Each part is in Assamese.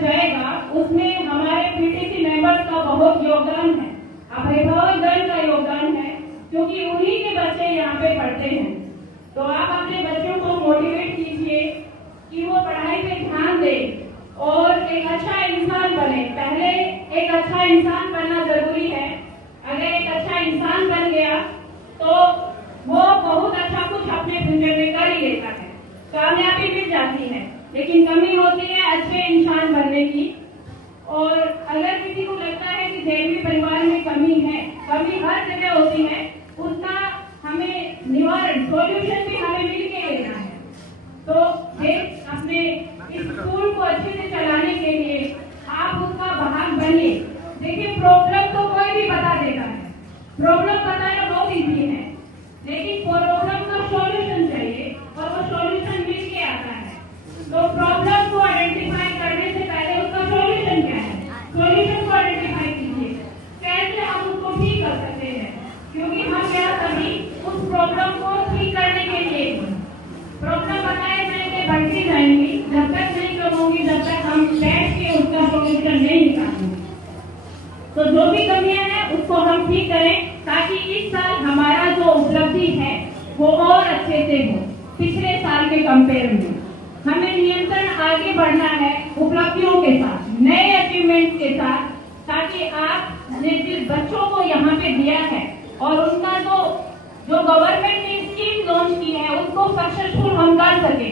जाएगा उसमें हमारे पीटीसी मेंबर्स का बहुत योगदान है, अभिभावकगण का योगदान है, क्योंकि उन्हीं के बच्चे यहाँ पे पढ़ते हैं। तो आप अपने बच्चों को मोटिवेट कीजिए कि वो पढ़ाई पे ध्यान दें और एक अच्छा इंसान बने। पहले एक अच्छा इंसान बनना जरूरी है। अगर एक अच्छा इंसान बन गया तो वो बहुत अच्छा कुछ अपने फ्यूचर में कर ही लेता है, कामयाबी मिल जाती है। लेकिन कमी होती है अच्छे इंसान बनने की। और अगर किसी को लगता है कि जैवी परिवार में कमी है, कमी हर जगह होती है, उसका हमें निवारण सॉल्यूशन भी हमें मिलके लेना है। तो अपने इस स्कूल को अच्छे से चलाने के लिए आप उसका भाग बनिए। देखिए, प्रॉब्लम तो कोई भी बता देता है, प्रॉब्लम बताना बहुत इजी है, लेकिन प्रॉब्लम का सॉल्यूशन चाहिए और वो सॉल्यूशन मिल के आता है। तो प्रॉब्लम को आइडेंटिफाई करने से पहले उसका सॉल्यूशन क्या है, सॉल्यूशन को आइडेंटिफाई कीजिए, कैसे हम उसको ठीक कर सकते हैं। क्योंकि हम यहाँ सभी उस प्रॉब्लम को ठीक करने के लिए प्रॉब्लम बताए जाएंगे, बढ़ती जाएंगी, जब तक नहीं कम होगी, जब तक हम बैठ के उसका सॉल्यूशन नहीं निकालेंगे। तो जो भी कमियां हैं उसको हम ठीक करें, ताकि इस साल हमारा जो उपलब्धि है वो और अच्छे से हो पिछले साल के कंपेयर में। हमें निरंतर आगे बढ़ना है उपलब्धियों के साथ, नए अचीवमेंट के साथ, ताकि आपने जिस बच्चों को यहाँ पे दिया है और उनका जो गवर्नमेंट ने स्कीम लॉन्च की है उसको सक्सेसफुल हम कर सके।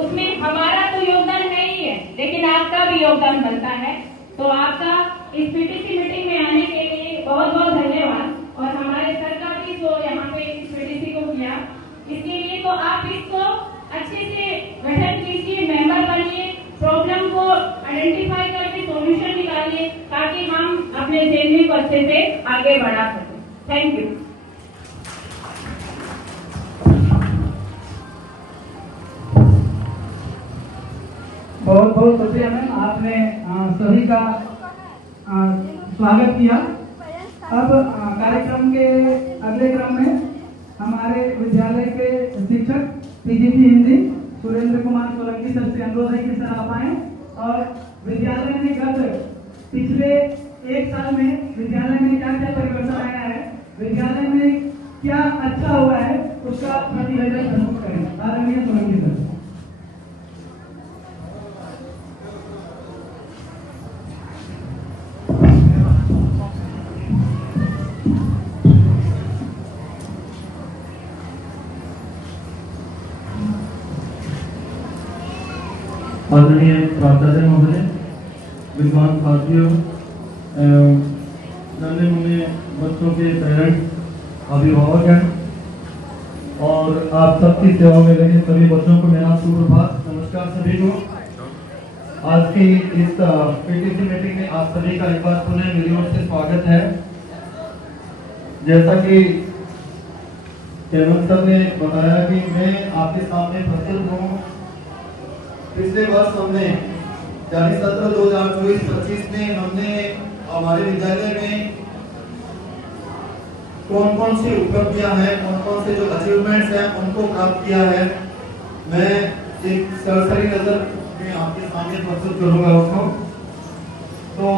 उसमें हमारा तो योगदान है ही है, लेकिन आपका भी योगदान बनता है। तो आपका इस पीटीसी मीटिंग में आने के लिए बहुत बहुत धन्यवाद। और हमारे सर का भी जो यहाँ पे इस पीटीसी को किया, इसके लिए तो आप इसको अच्छे से गठन कीजिए, मेंबर बनिए, प्रॉब्लम को आइडेंटिफाई करके सॉल्यूशन निकालिए, ताकि हम अपने जेएनवी को अच्छे से आगे बढ़ा सकें। Thank you. बहुत बहुत शुक्रिया मैम, आपने सभी का स्वागत किया। अब कार्यक्रम के अगले क्रम में हमारे विद्यालय के शिक्षक पीजीटी हिंदी सुरेंद्र कुमार सोलंकी सर से अनुरोध है कि सर आप आए और विद्यालय में गत पिछले एक साल में विद्यालय में क्या क्या परिवर्तन आया है, विद्यालय में क्या अच्छा हुआ है, उसका प्रतिवेदन प्रस्तुत करें। आदरणीय सोलंकी सर। आदरणीय प्राचार्य महोदय, विद्वान साथियों, नन्हे मुन्ने बच्चों के पेरेंट्स, अभिभावक हैं और आप सबकी सेवा में लगे सभी बच्चों को मेरा सुप्रभात। नमस्कार सभी को। आज की इस पीटीसी मीटिंग में आप सभी का एक बार पुनः मेरी ओर से स्वागत है। जैसा कि हेमंत सर ने बताया कि मैं आपके सामने प्रस्तुत हूँ। पिछले वर्ष हमने यानी सत्र 2024-25 में हमने हमारे विद्यालय में कौन कौन सी उपलब्धियां हैं, कौन कौन से जो अचीवमेंट्स हैं उनको प्राप्त किया है, मैं एक सरसरी नजर में आपके सामने प्रस्तुत करूंगा उसको। तो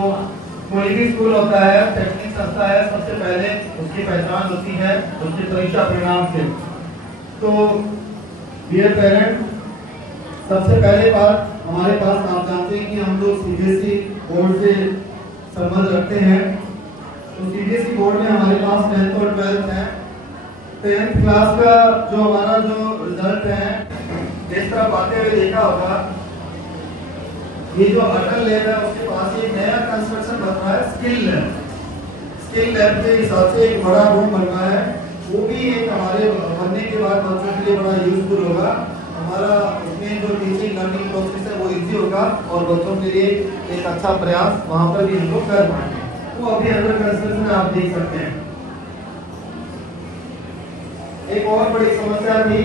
कोई भी स्कूल होता है, शैक्षणिक संस्था है, सबसे पहले उसकी पहचान होती है उसके परीक्षा परिणाम से। तो डियर पेरेंट, सबसे पहले बात हमारे पास आप जानते हैं कि हम लोग सीबीएसई बोर्ड से संबंध रखते हैं। तो सीबीएसई बोर्ड में हमारे पास 10th और 12th है। 10th क्लास का जो हमारा जो रिजल्ट है, जिस तरह आते हुए देखा होगा, ये जो अटल लैब है उसके पास एक नया कंस्ट्रक्शन बन रहा है, स्किल लैब। स्किल लैब के हिसाब से एक बड़ा रूम बन रहा है, वो भी एक हमारे बनने के बाद बच्चों के लिए बड़ा यूजफुल होगा। हमारा उसमें जो टीचिंग लर्निंग प्रोसेस है वो इजी होगा और बच्चों के लिए एक अच्छा प्रयास वहाँ पर भी हम लोग कर पाएंगे। वो अभी अंडर कंस्ट्रक्शन आप देख सकते हैं। एक और बड़ी समस्या थी,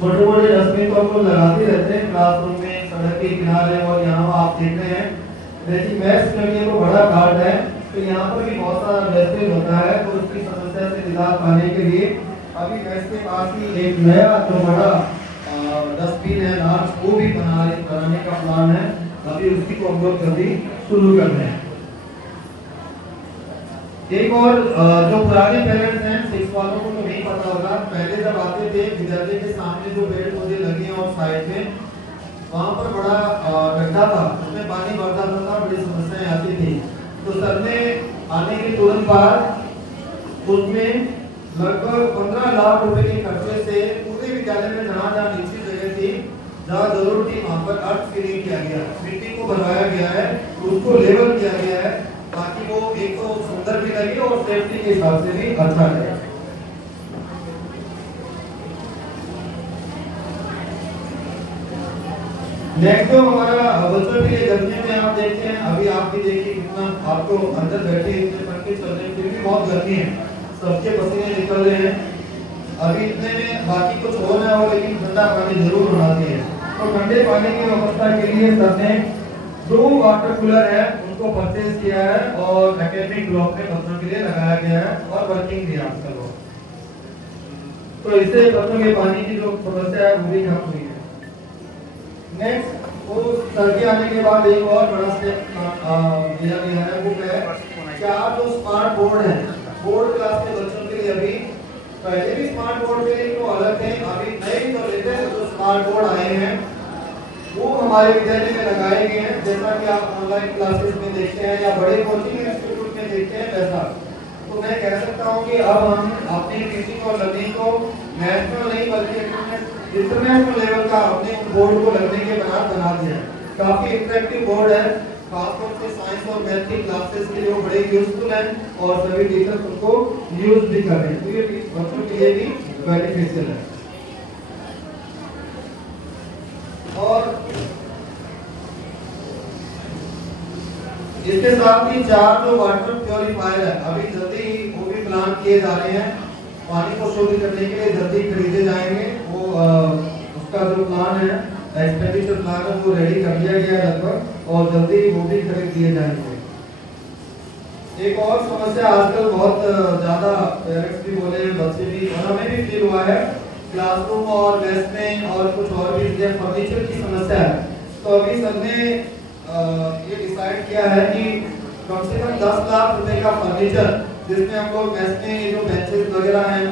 छोटे मोटे डस्टबिन तो हम लोग लगाते रहते हैं क्लासरूम में, सड़क के किनारे, और यहाँ आप देख रहे हैं लेकिन मैथ्स के लिए तो बड़ा घाट है, तो यहाँ पर भी बहुत सारा वेस्टेज होता है। तो उसकी समस्या से निजात पाने के लिए अभी मैथ्स के पास ही एक नया जो बड़ा डस्टबिन है लार्ज, वो भी बनाने का प्लान है। अभी उसी को हम लोग जल्दी शुरू कर रहे हैं। एक और जो पुराने पेरेंट्स हैं, 6 वालों को तो नहीं पता होगा, पहले जब आते थे विद्यालय के सामने जो पेड़ पौधे लगे हैं और साइड में, वहाँ पर बड़ा गड्ढा था, उसमें पानी भर जाता था, बड़ी समस्याएं आती थी। तो सर ने आने के तुरंत बाद उसमें लगभग 15 लाख रुपए के खर्चे से पूरे विद्यालय में जहाँ निश्चित जगह थी, जहाँ जरूरत थी, वहाँ पर अर्थ फिलिंग किया गया, मिट्टी को भरवाया गया है, उसको लेवल किया गया है, ताकि वो एक तो सुंदर भी लगे और सेफ्टी के हिसाब से भी अच्छा लगे। नेक्स्ट जो हमारा बच्चों के लिए गर्मी में आप देखते हैं, अभी आप भी देखिए कितना आपको अंदर बैठे इतने पंखे चल रहे हैं, फिर भी बहुत गर्मी है, सबके पसीने निकल रहे हैं। अभी इतने में बाकी कुछ हो ना हो, लेकिन ठंडा पानी जरूर बनाती है। तो ठंडे पानी की व्यवस्था के लिए सर ने 2 वाटर कूलर है, उनको परचेज किया है और एकेडमिक ब्लॉक में बच्चों के लिए लगाया गया है और वर्किंग भी आजकल हो। तो इससे बच्चों के पानी की जो समस्या है वो भी कम हुई है। नेक्स्ट, वो सर्दी आने के बाद एक और बड़ा स्टेप लिया गया है, वो है 4 जो स्मार्ट बोर्ड है, बोर्ड क्लास के बच्चों के लिए। अभी पहले भी स्मार्ट बोर्ड के लिए तो अलग है, अभी नए जो लेटेस्ट जो स्मार्ट बोर्ड आए हैं वो हमारे विद्यालय में लगाए गए हैं। जैसा कि आप ऑनलाइन क्लासेस में देखते हैं या बड़े कोचिंग इंस्टीट्यूट में देखते हैं वैसा। तो मैं कह सकता हूँ कि अब हम अपनी टीचिंग और लर्निंग को नेशनल नहीं बल्कि इंटरनेशनल लेवल का अपने बोर्ड को लगने के बाद बना दिया है। काफी इंटरेक्टिव बोर्ड है, खासतौर से साइंस और मैथ की क्लासेस के लिए वो बड़े यूजफुल हैं और सभी टीचर्स उनको यूज भी कर रहे हैं, तो ये बच्चों के लिए भी बेनिफिशियल है। और इसके साथ ही 4 जो वाटर प्योरीफायर है, अभी जल्दी वो भी प्लान किए जा रहे हैं, पानी को शुद्ध करने के लिए जल्दी खरीदे जाएंगे। वो उसका जो प्लान है, एक्सपेंडिचर प्लान है, वो रेडी कर दिया गया है लगभग, और जल्दी वो भी खरीद दिए जाएंगे। एक और समस्या आजकल बहुत ज्यादा पेरेंट्स भी बोले, बच्चे भी और हमें भी फील हुआ है, क्लासरूम और मेस में और कुछ और भी फर्नीचर की समस्या है। तो अभी सर ने ये डिसाइड किया है कि कम से कम 10 लाख रुपए का फर्नीचर, जिसमें हम लोग मेस में जो बेंचेस वगैरह हैं,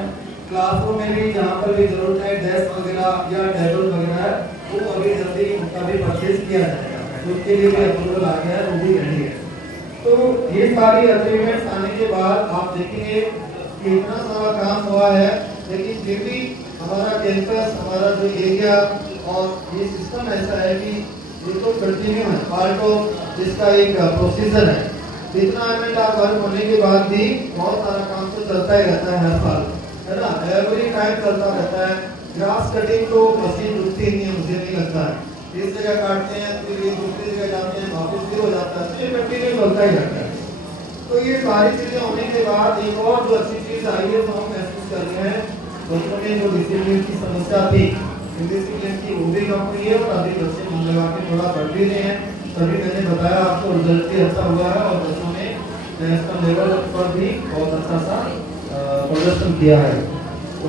क्लासरूम में भी जहाँ पर भी जरूरत है डेस्क वगैरह या टेबल वगैरह है, वो अभी जल्दी उनका भी परचेज किया जाएगा। तो उसके लिए भी अप्रूवल आ गया है, वो भी रेडी है। तो ये सारी अचीवमेंट्स आने के बाद आप देखेंगे कि इतना सारा काम हुआ है, लेकिन फिर भी हमारा कैंपस, हमारा जो एरिया और ये सिस्टम ऐसा है कि ये तो कंटिन्यू है, पार्ट ऑफ जिसका एक प्रोसीजर है। इतना इवेंट आप वर्क होने के बाद भी बहुत सारा काम तो चलता ही रहता है हर साल, है ना, एवरी टाइम चलता रहता है। ग्रास कटिंग तो मशीन रुकती नहीं है, मुझे नहीं लगता है। इस जगह काटते हैं, फिर ये दूसरी जगह जाते हैं, वापस फिर हो जाता है, तो ये कंटिन्यू चलता ही रहता है। तो ये सारी चीजें होने के बाद एक और जो अच्छी चीज आई है, तो हम महसूस कर रहे हैं बच्चों में जो डिसिप्लिन की समस्या थी, डिसिप्लिन की वो भी कम हुई है और अभी बच्चे मन लगा के थोड़ा पढ़ भी रहे हैं। तभी मैंने बताया आपको रिजल्ट भी अच्छा हुआ है और बच्चों ने नेशनल लेवल पर भी बहुत अच्छा सा प्रदर्शन किया है। तो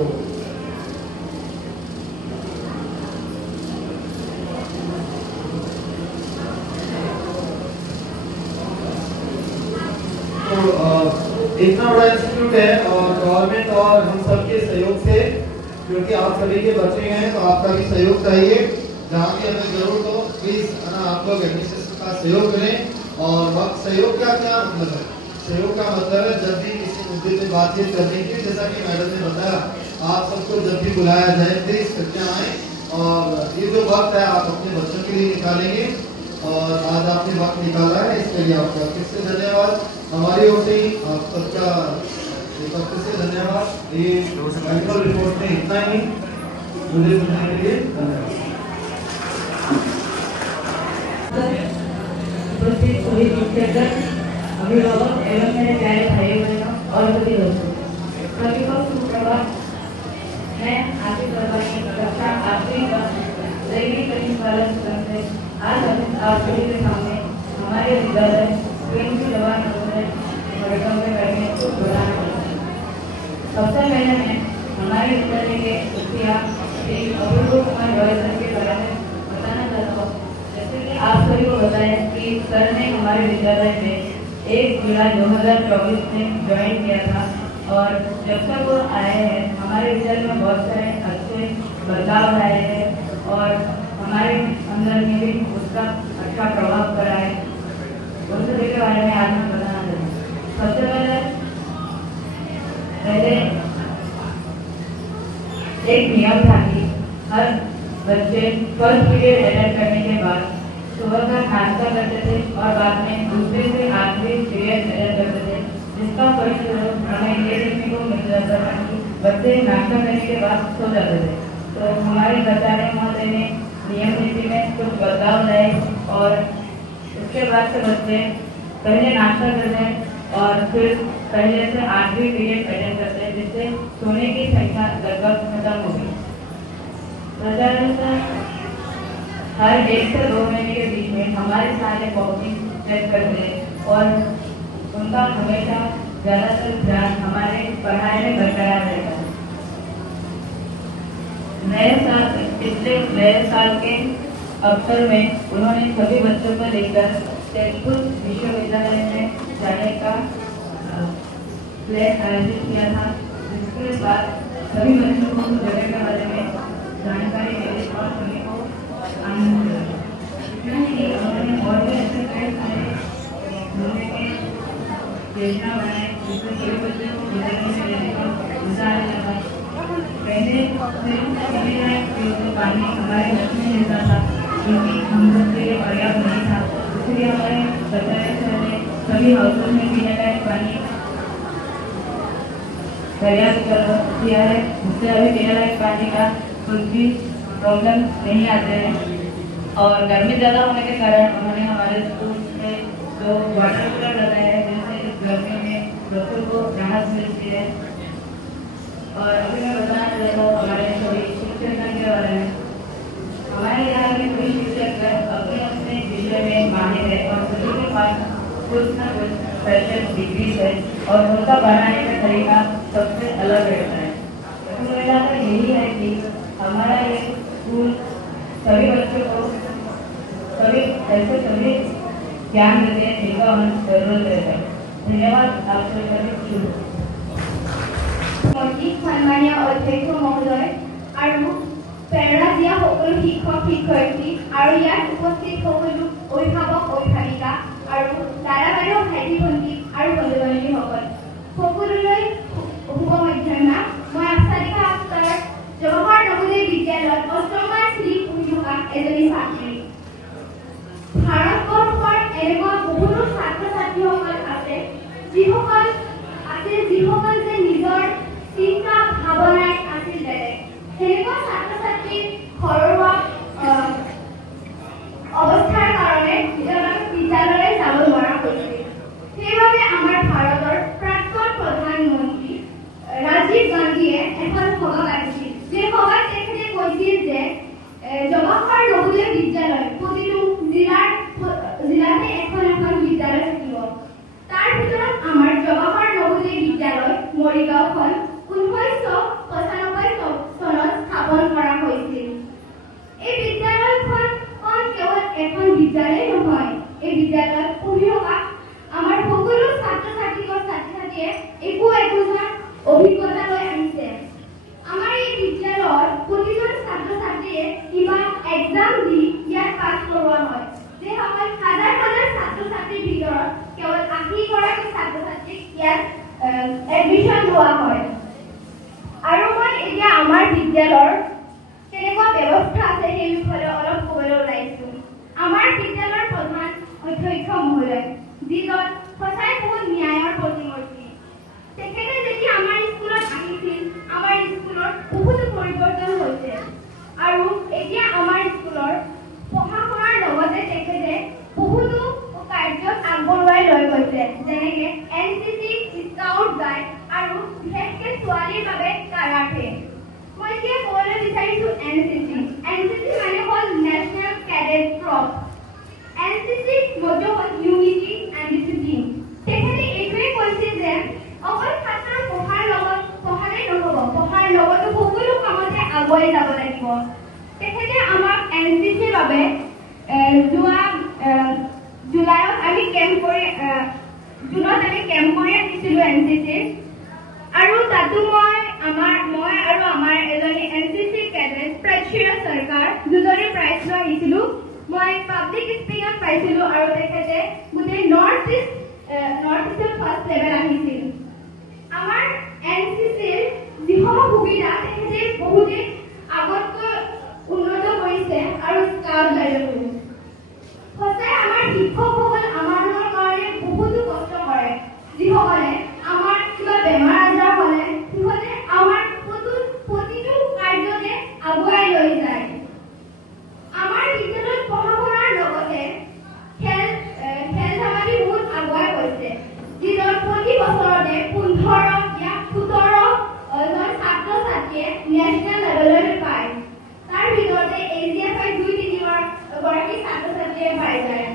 इतना बड़ा इंस्टीट्यूट है और गवर्नमेंट और हम सबके सहयोग से, क्योंकि आप सभी के बच्चे हैं तो आपका भी सहयोग चाहिए। जहाँ भी हमें जरूरत हो प्लीज आप लोग एडमिनिस्ट्रेशन का सहयोग करें। और वक्त सहयोग का क्या मतलब है? सहयोग का मतलब है जब भी किसी मुद्दे पे बातचीत करने की, जैसा कि मैडम ने बताया, आप सबको जब भी बुलाया जाए प्लीज सच्चा आए। और ये जो वक्त है आप अपने बच्चों के लिए निकालेंगे और आज आपने वक्त निकाला है, इसके लिए आपका फिर से धन्यवाद। हमारी ओर से ही आप सबका फिर से धन्यवाद। ये एनुअल रिपोर्ट में इतना ही, मुझे सुनने के लिए धन्यवाद। अभिभावक एवं मेरे प्यारे भाई बहनों और सभी दोस्तों, सभी को सुप्रभात। मैं आपकी सरकारी कक्षा आखिरी दैनिक पालन से आज आप सभी के सामने हमारे विद्यालय में करने को बताना चाहता हूँ। सबसे पहले मैं हमारे विद्यालय के मुखिया श्री अपूर्व कुमार रॉय सर के बारे में बताना चाहता हूँ। जैसे कि आप सभी को बताया हमारे विद्यालय में 1 जुलाई 2024 में ज्वाइन किया था और जब तक वो आए हैं हमारे विद्यालय में बहुत सारे अच्छे बदलाव आए हैं और हमारे अंदर में भी उसका अच्छा प्रभाव पड़ा है। उन सभी के बारे में आज मैं बताना चाहूँगी। सबसे पहले एक नियम था कि हर बच्चे फर्स्ट पीरियड अटेंड करने के बाद सुबह का नाश्ता करते थे और बाद में दूसरे से 8वीं पीरियड अटेंड करते थे, जिसका परिणाम हमें ये देखने को मिल जाता था कि बच्चे नाश्ता करने के बाद सो जाते थे। तो हमारे प्राचार्य महोदय ने नियम नीति में कुछ बदलाव लाए और उसके बाद से बच्चे पहले नाश्ता करते हैं और फिर पहले से 8वीं पीरियड अटेंड करते हैं, जिससे सोने की संख्या लगभग खत्म हो गई। प्राचार्य सर हर 1 से 2 महीने के बीच में हमारे सारे कॉपी चेक करते हैं और उनका हमेशा ज्यादातर ध्यान हमारे पढ़ाई में बरकरार रहता है। पिछले नए साल के अवसर में उन्होंने सभी बच्चों को लेकर तेलुगु विश्वविद्यालय में जाने का प्लान आयोजित किया था, जिसके बाद सभी बच्चों को जगह के बारे में जानकारी मिली और सभी को आनंद मिला। इतना ही नहीं, उन्होंने और भी अच्छे घूमने के योजना बनाए, जिससे सभी बच्चों को विद्यालय में रहने का मजा आने लगा। पहले पानी हमारे घर में मिलता था, क्योंकि हम लोग के लिए पर्याप्त नहीं था, इसलिए हमारे सरकारी ने सभी हाउसों में पीने लायक पानी पर्याप्त किया है, जिससे अभी पीने लायक पानी का कुछ भी प्रॉब्लम नहीं आते हैं। और गर्मी ज़्यादा होने के कारण उन्होंने हमारे स्कूल में जो वाटर कूलर लगाया है, जिससे इस गर्मी में बच्चों को राहत मिलती है। और अभी मैं बताना चाहता हूँ हमारे सभी शिक्षक के बारे में। हमारे यहाँ के सभी शिक्षक अपने अपने विषय में माहिर है और सभी के पास कुछ न कुछ स्पेशल डिग्री है और उनका पढ़ाने का तरीका सबसे अलग रहता है। तो मेरा तो यही है कि हमारा ये स्कूल सभी बच्चों को सभी ऐसे सभी ज्ञान देते हैं जिनका उन्हें जरूरत रहता है। धन्यवाद। आपसे सभी शुरू सन्मानीय अध्यक्ष महोदय আৰু প্ৰেৰণা দিয়া সকলো শিক্ষক শিক্ষয়িত্ৰী আৰু ইয়াত উপস্থিত সকলো অভিভাৱক অভিভাৱিকা আৰু দাদা বাইদেউ ভাইটি ভণ্টি আৰু বন্ধু বান্ধৱীসকল সকলোলৈ শুভ মধ্যাহ্ন। মই আস্থাদিকা আখতাৰ জৱাহৰ নৱোদয় বিদ্যালয়ত অষ্টমমান শ্ৰেণীত পঢ়ি থকা এজনী ছাত্ৰী। ভাৰতবৰ্ষৰ এনেকুৱা বহুতো ছাত্ৰ ছাত্ৰীসকল আছে যিসকল যে নিজৰ চিন্তা ভাৱনাই আছিল বেলেগ। সেনেকুৱা ছাত্ৰ ছাত্ৰীৰ ঘৰুৱা অৱস্থাৰ কাৰণে বিদ্যালয়লৈ যাব নোৱাৰা হৈছিল। সেইবাবে আমাৰ ভাৰতৰ প্ৰাক্তন প্ৰধানমন্ত্ৰী ৰাজীৱ গান্ধীয়ে এখন সভা পাতিছিল, যে সভাত তেখেতে কৈছিল যে জৱাহৰ নৱোদয় বিদ্যালয় প্ৰতিটো জিলাতে এখন এখন বিদ্যালয় থাকিব। তাৰ ভিতৰত আমাৰ জৱাহৰ নৱোদয় বিদ্যালয় মৰিগাঁওখন 1995 চনত স্থাপন কৰা হৈছিল। এই বিদ্যালয়খন কেৱল এখন বিদ্যালয় নহয়, এই বিদ্যালয়ত পঢ়ি থকা আমাৰ সকলো ছাত্ৰ ছাত্ৰীয়ে একোজন অভিজ্ঞতা লৈ আহিছে। আমাৰ এই বিদ্যালয়ত প্ৰতিজন ছাত্ৰ ছাত্ৰীয়ে কিবা এক্সাম দি ইয়াত পাছ কৰোৱা হয়, যিসকল হাজাৰ হাজাৰ ছাত্ৰ ছাত্ৰীৰ ভিতৰত কেৱল 80গৰাকী ছাত্ৰ ছাত্ৰীক ইয়াত এডমিশ্যন লোৱা হয়। আৰু মই এতিয়া আমাৰ বিদ্যালয়ৰ কেনেকুৱা ব্যৱস্থা আছে সেই বিষয়ে অলপ ক'বলৈ ওলাইছো। আমাৰ বিদ্যালয়ৰ প্ৰধান অধ্যক্ষ প্ৰাইজ লৈ আহিছিলোঁ। মই পাব্লিক স্পিকিঙত পাইছিলোঁ আৰু তেখেতে গোটেই নৰ্থ ইষ্টৰ ফাৰ্ষ্ট লেভেল আহিছিল। আমাৰ NCCৰ যিসমূহ সুবিধা তেখেতে বহুতে আগতকৈ উন্নত কৰিছে আৰু স্কাউট গাইডতো সঁচাই আমাৰ শিক্ষকসকল আমাৰ কাৰণে বহুতো কষ্ট কৰে। যিসকলে আমাৰ কিবা বেমাৰ আজাৰ হ'লে সিহঁতে আমাৰ প্ৰতিটো কাৰ্যতে আগুৱাই লৈ যায়। আমাৰ বিদ্যালয়ত পঢ়া শুনাৰ লগতে খেল ধেমালি বহুত আগুৱাই গৈছে। যিদৰে প্ৰতি বছৰতে 15 या 17 জন ছাত্ৰ ছাত্ৰীয়ে নেশ্যনেল লেভেললৈ পায়। তাৰ ভিতৰতে AGFI 2-3 গৰাকী ছাত্ৰ ছাত্ৰীয়ে পাই যায়।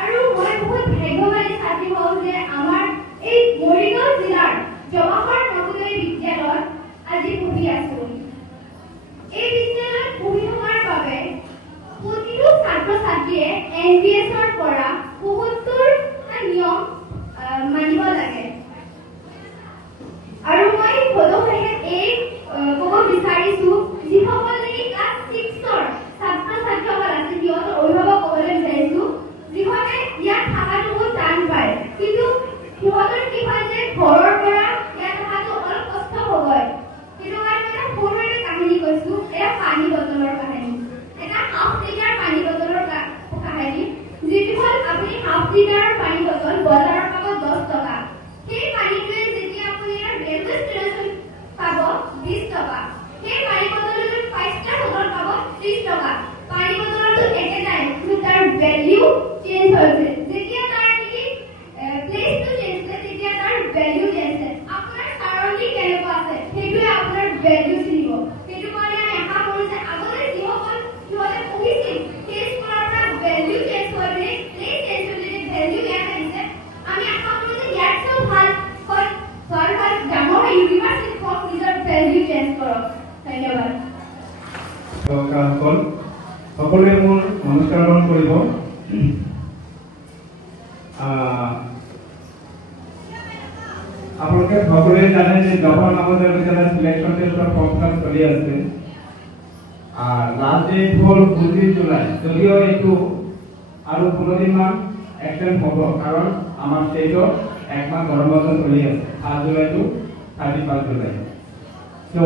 আৰু মই বহুত ভাগ্যৱানী ছাত্ৰী হওঁ যে আমাৰ এই মৰিগাঁও জিলাৰ জৱাহৰ নৱোদয় বিদ্যালয়ত আজি পঢ়ি আছো। এই বিদ্যালয়ত পঢ়ি থকাৰ বাবে প্ৰতিটো ছাত্ৰ ছাত্ৰীয়ে NBSৰ পৰা ৭৫টা নিয়ম মানিব লাগে। আৰু মই এই ক'ব বিচাৰিছো যিসকল ক্লাছ 6ৰ ছাত্ৰ ছাত্ৰীসকল আছে সিহঁতৰ অভিভাৱক ক'বলৈ বিচাৰিছো যিহঁতে ইয়াত থকাটো বহুত টান পায়, কিন্তু সিহঁতৰ কি হয় যে ঘৰৰ পৰা ইয়াত থকাটো অলপ কষ্ট হয়। সেইটো কাৰণে এটা সৰু এটা কাহিনী কৈছো। এটা পানী বটলৰ কাহিনী, এটা হাফ লিটাৰ পানী বটলৰ কাহিনী। যিটো হ'ল আপুনি হাফ লিটাৰৰ পানী বটল বজাৰত পাব 10 টকা। সেই পানীটোৱে যেতিয়া আপুনি ৰেলৱে ষ্টেচন পাব 20 টকা। সেই পানী বটলটোত 5টা বটল পাব 30 টকা। পানী বটলটো একেটাই, কিন্তু তাৰ ভেলিউ চেঞ্জ হৈছে। যেতিয়া তাৰ প্লেচটো চেঞ্জ হৈছে তেতিয়া তাৰ ভেলিউ চেঞ্জ হৈছে। আপোনাৰ সাৰাউণ্ডিং কেনেকুৱা আছে সেইটোৱে আপোনাৰ ভেলিউ চিনিব। সেইটো কাৰণে আমি আশা কৰোঁ যে আগতে সিহঁতে পঢ়িছিল সেই স্কুলৰ পৰা ভেলিউ চেঞ্জ হৈ পিনে প্লেচ চেঞ্জ হৈ পিনে ভেলিউ ইয়াত আহিছে। আমি আশা কৰোঁ যে ইয়াতকৈ ভাল ডাঙৰ ইউনিভাৰ্চিটি হওক নিজৰ ভেলিউ চেঞ্জ কৰক। ধন্যবাদ। সকলোৱে মোৰ নমস্কাৰ কৰিব। আপোনালোকে সকলোৱে জানে যে জৱাহৰ নৱোদয় বিদ্যালয় সিলেকশ্যন টেষ্টৰ ফৰ্ম চলি আছে। লাষ্ট ডেট হ'ল 29 জুলাই। যদিও এইটো আৰু 15 দিনমান এক্সটেণ্ড হ'ব, কাৰণ আমাৰ ষ্টেটত 1 মাহ গৰম বন্ধ চলি আছে, 7 জুলাই to 31 জুলাই। চ'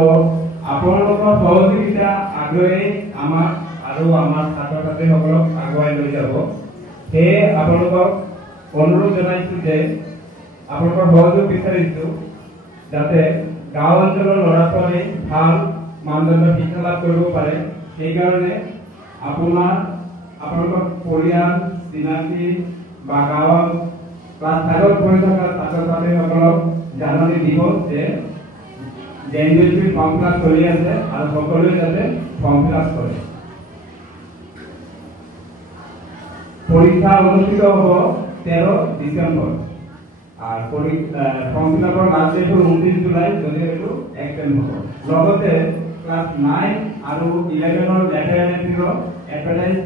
আপোনালোকৰ সহযোগিতা আগ্ৰহে আমাক আৰু আমাৰ ছাত্ৰ ছাত্ৰীসকলক আগুৱাই লৈ যাব। সেয়ে আপোনালোকক অনুৰোধ জনাইছো যে আপোনালোকৰ সহযোগ বিচাৰিছো যাতে গাঁও অঞ্চলৰ ল'ৰা ছোৱালী ভাল মানদণ্ডৰ শিক্ষা লাভ কৰিব পাৰে। সেইকাৰণে আপোনালোকৰ পৰিয়াল চিনাকি বা গাঁৱত ক্লাছ 5ত পঢ়ি থকা ছাত্ৰ ছাত্ৰীসকলক জাননী দিব যে জেএনবিএছপি ফৰ্ম ফিল আপ চলি আছে আৰু সকলোৱে যাতে ফৰ্ম ফিল আপ কৰে। পৰীক্ষা অনুষ্ঠিত হ'ব 13 ডিচেম্বৰ আৰ ফৰ্ম ফিল আপৰ লাষ্ট ডেট হ'ল 29 জুলাই। যদি এইটো এক্সটেণ্ড হ'ব, লগতে ক্লাছ 9 আৰু 11ৰ লেটাৰ এণ্ট্ৰিৰ advertise